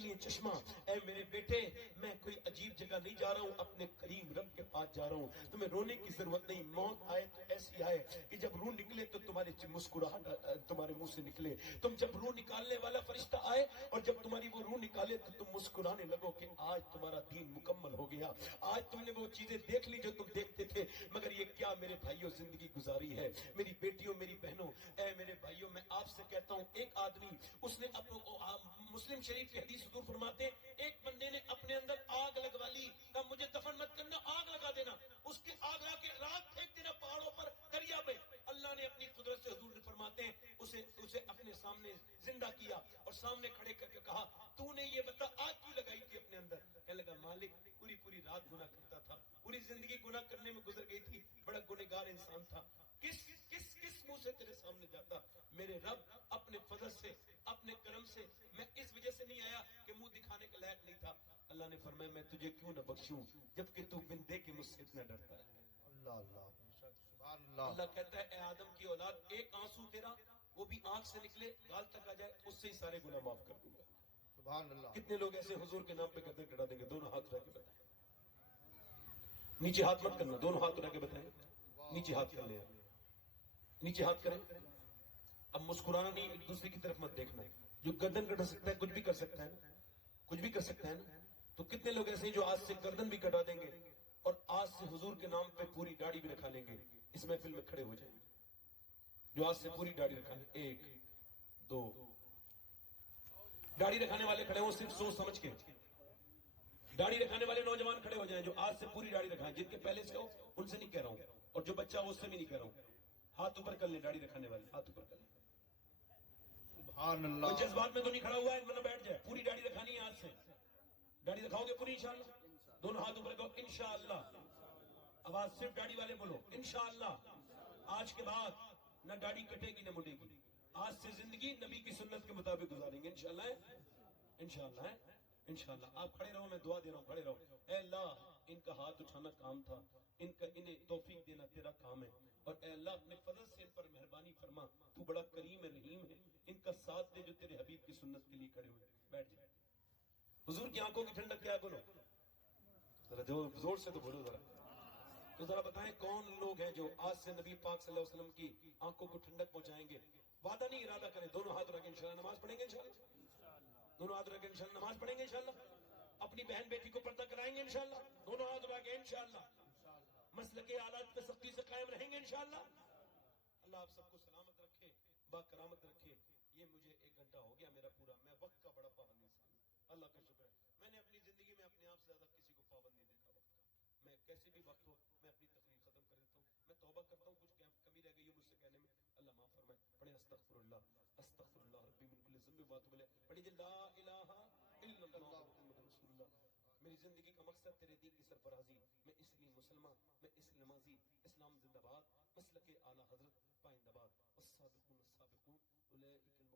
لیے چشمہ۔ اے میرے بیٹے میں کوئی عجیب جگہ نہیں جا رہا ہوں، اپنے کریم رب کے پاس جا رہا ہوں۔ تمہیں رونے کی ضرورت نہیں، موت آئے تو ایسی آئے کہ جب روح نکلے تو تمہاری مسکراہٹ تمہارے منہ سے نکلے۔ تم جب روح نکالنے والا فرشتہ آئے اور جب تمہاری وہ روح نکالے تو تم مسکرانے لگو کہ آج تمہارا دین مکمل ہو گیا، آج تم نے وہ چیزیں دیکھ لی جو تم دیکھتے تھے۔ مگر یہ کیا میرے بھائیوں زندگی گزاری ہے، میری بیٹیوں میری بہنوں۔ اے میرے بھائیوں میں آپ سے کہتا ہوں، ایک آدمی اس نے مسلم شریف کی حدیث حضور فرماتے ہیں ایک بندے نے اپنے اندر آگ لگوا لی، کہا مجھے دفن مت کرنا، آگ لگا دینا۔ اس کے آگ لگا کے رات پھینک دینا پہاڑوں پر، دریا میں۔ اللہ نے اپنی قدرت سے حضور فرماتے ہیں اسے اپنے سامنے زندہ کیا اور سامنے کھڑے کر کے کہا تو نے یہ بتا آگ کیوں لگائی تھی اپنے اندر؟ کہنے لگا مالک پوری رات گناہ کرتا تھا، پوری زندگی گناہ کرنے میں گزر گئی تھی، بڑا گنہگار انسان تھا، کس منہ سے تیرے سامنے جاتا؟ میرے رب اپنے فضل سے اپنے کرم سے میں اس وجہ سے نہیں آیا کہ منہ دکھانے کے لائق نہیں تھا۔ اللہ نے فرمایا میں تجھے کیوں نہ بخشوں جبکہ تو بن دے کے مجھ سے اتنا ڈرتا ہے۔ اللہ کہتا ہے اے آدم کی اولاد، ایک آنسو تیرا وہ بھی آنکھ سے نکلے گال تک آ جائے اس سے ہی سارے گناہ معاف کر دوں گا۔ سبحان اللہ۔ کتنے لوگ ایسے حضور کے نام پہ گردن کٹا دیں گے؟ دونوں ہاتھ اٹھا کے بتائیں، نیچے ہاتھ مت کرنا، دونوں ہاتھ اٹھا کے بتائیں، نیچے ہاتھ کر لیں، نیچے ہاتھ کریں۔ اب مسکرانا نہیں، ایک دوسرے کی طرف مت دیکھنا ہے۔ جو گردن کٹا سکتا ہے کچھ بھی کر سکتا ہے نا، کچھ بھی کر سکتا ہے نا۔ تو کتنے لوگ ایسے ہیں جو آج سے گردن بھی کٹا دیں گے اور آج سے حضور کے نام پہ پوری داڑھی بھی رکھا لیں گے، اس محفل میں کھڑے ہو جائیں گے جو آج سے پوری داڑھی رکھا لیں۔ ایک دو، داڑھی رکھانے والے کھڑے ہوں صرف سوچ سمجھ کے، داڑھی رکھانے والے نوجوان کھڑے ہو جائیں جو آج سے پوری داڑھی رکھائیں، جن کے پہلے سے ہو ان سے نہیں کہہ رہا ہوں، اور جو بچہ ہو اس سے بھی نہیں کہہ رہا ہوں۔ ہاتھ اوپر کر لیں، داڑھی رکھانے والے ہاتھ اوپر کر لیں۔ سبحان کوئی اللہ۔ جذبات میں تو نہیں کھڑا ہوا ہے ورنہ بیٹھ جائے۔ پوری داڑھی رکھانی ہے آج سے، داڑھی رکھاؤ گے پوری انشاءاللہ؟ دونوں ہاتھ اوپر کرو انشاءاللہ، آواز صرف داڑھی والے بولو انشاءاللہ۔ آج کے بعد نہ داڑھی کٹے گی نہ مڑے گی، آج سے زندگی نبی کی سنت کے مطابق گزاریں گے انشاءاللہ ہے، انشاءاللہ ہے، انشاءاللہ۔ آپ کھڑے رہو، میں دعا دے رہا ہوں، کھڑے رہو۔ اے اللہ ان کا ہاتھ اٹھانا کام تھا، انہیں توفیق دینا تیرا کام ہے، اور اے اللہ اپنے فضل سے ان پر مہربانی فرما، تو بڑا کریم ہے رحیم ہے، ان کا ساتھ دے جو تیرے حبیب کی سنت کے لیے کھڑے ہوئے۔ بیٹھ جائے۔ حضور کی آنکھوں کی ٹھنڈک کیا ہے بولو ذرا، جو زور سے تو بولو ذرا، تو ذرا بتائیں کون لوگ ہیں جو آج سے نبی پاک صلی اللہ علیہ وسلم کی آنکھوں کو ٹھنڈک پہنچائیں گے؟ وعدہ نہیں، ارادہ کریں، دونوں ہاتھ رکھیں، انشاءاللہ نماز پڑھیں گے انشاءاللہ۔ دونوں ہاتھ رکھ کے انشاءاللہ نماز پڑھیں گے انشاءاللہ، اپنی بہن بیٹی کو پردہ کرائیں گے انشاءاللہ، دونوں ہاتھ رکھ کے انشاءاللہ مسلک آلات پہ سختی سے قائم رہیں گے انشاءاللہ۔ اللہ آپ سب کو سلامت رکھے، با کرامت رکھے۔ یہ مجھے 1 گھنٹہ ہو گیا میرا پورا، میں وقت کا بڑا پابند انسان ہوں، اللہ کا شکر ہے۔ میں نے اپنی زندگی میں اپنے آپ سے زیادہ کسی کو پابند نہیں دیکھا وقت کا۔ میں کیسے بھی وقت ہو میں اپنی تقریر ختم کر دیتا ہوں، میں توبہ کرتا ہوں کچھ کمی رہ گئی ہے مجھ سے کہنے میں، اللہ معاف فرمائے۔ پڑھیں استغفر اللہ ربی من کل ذنب واتوب الیہ، پڑھیے لا الہ الا اللہ محمد رسول اللہ۔ میری زندگی کا مقصد تیرے دین کی سرفرازی، میں اس لیے مسلمان، میں اس نمازی، اسلام زندہ باد، مسلک اعلیٰ حضرت پائندہ باد، والسابقون السابقون اولئک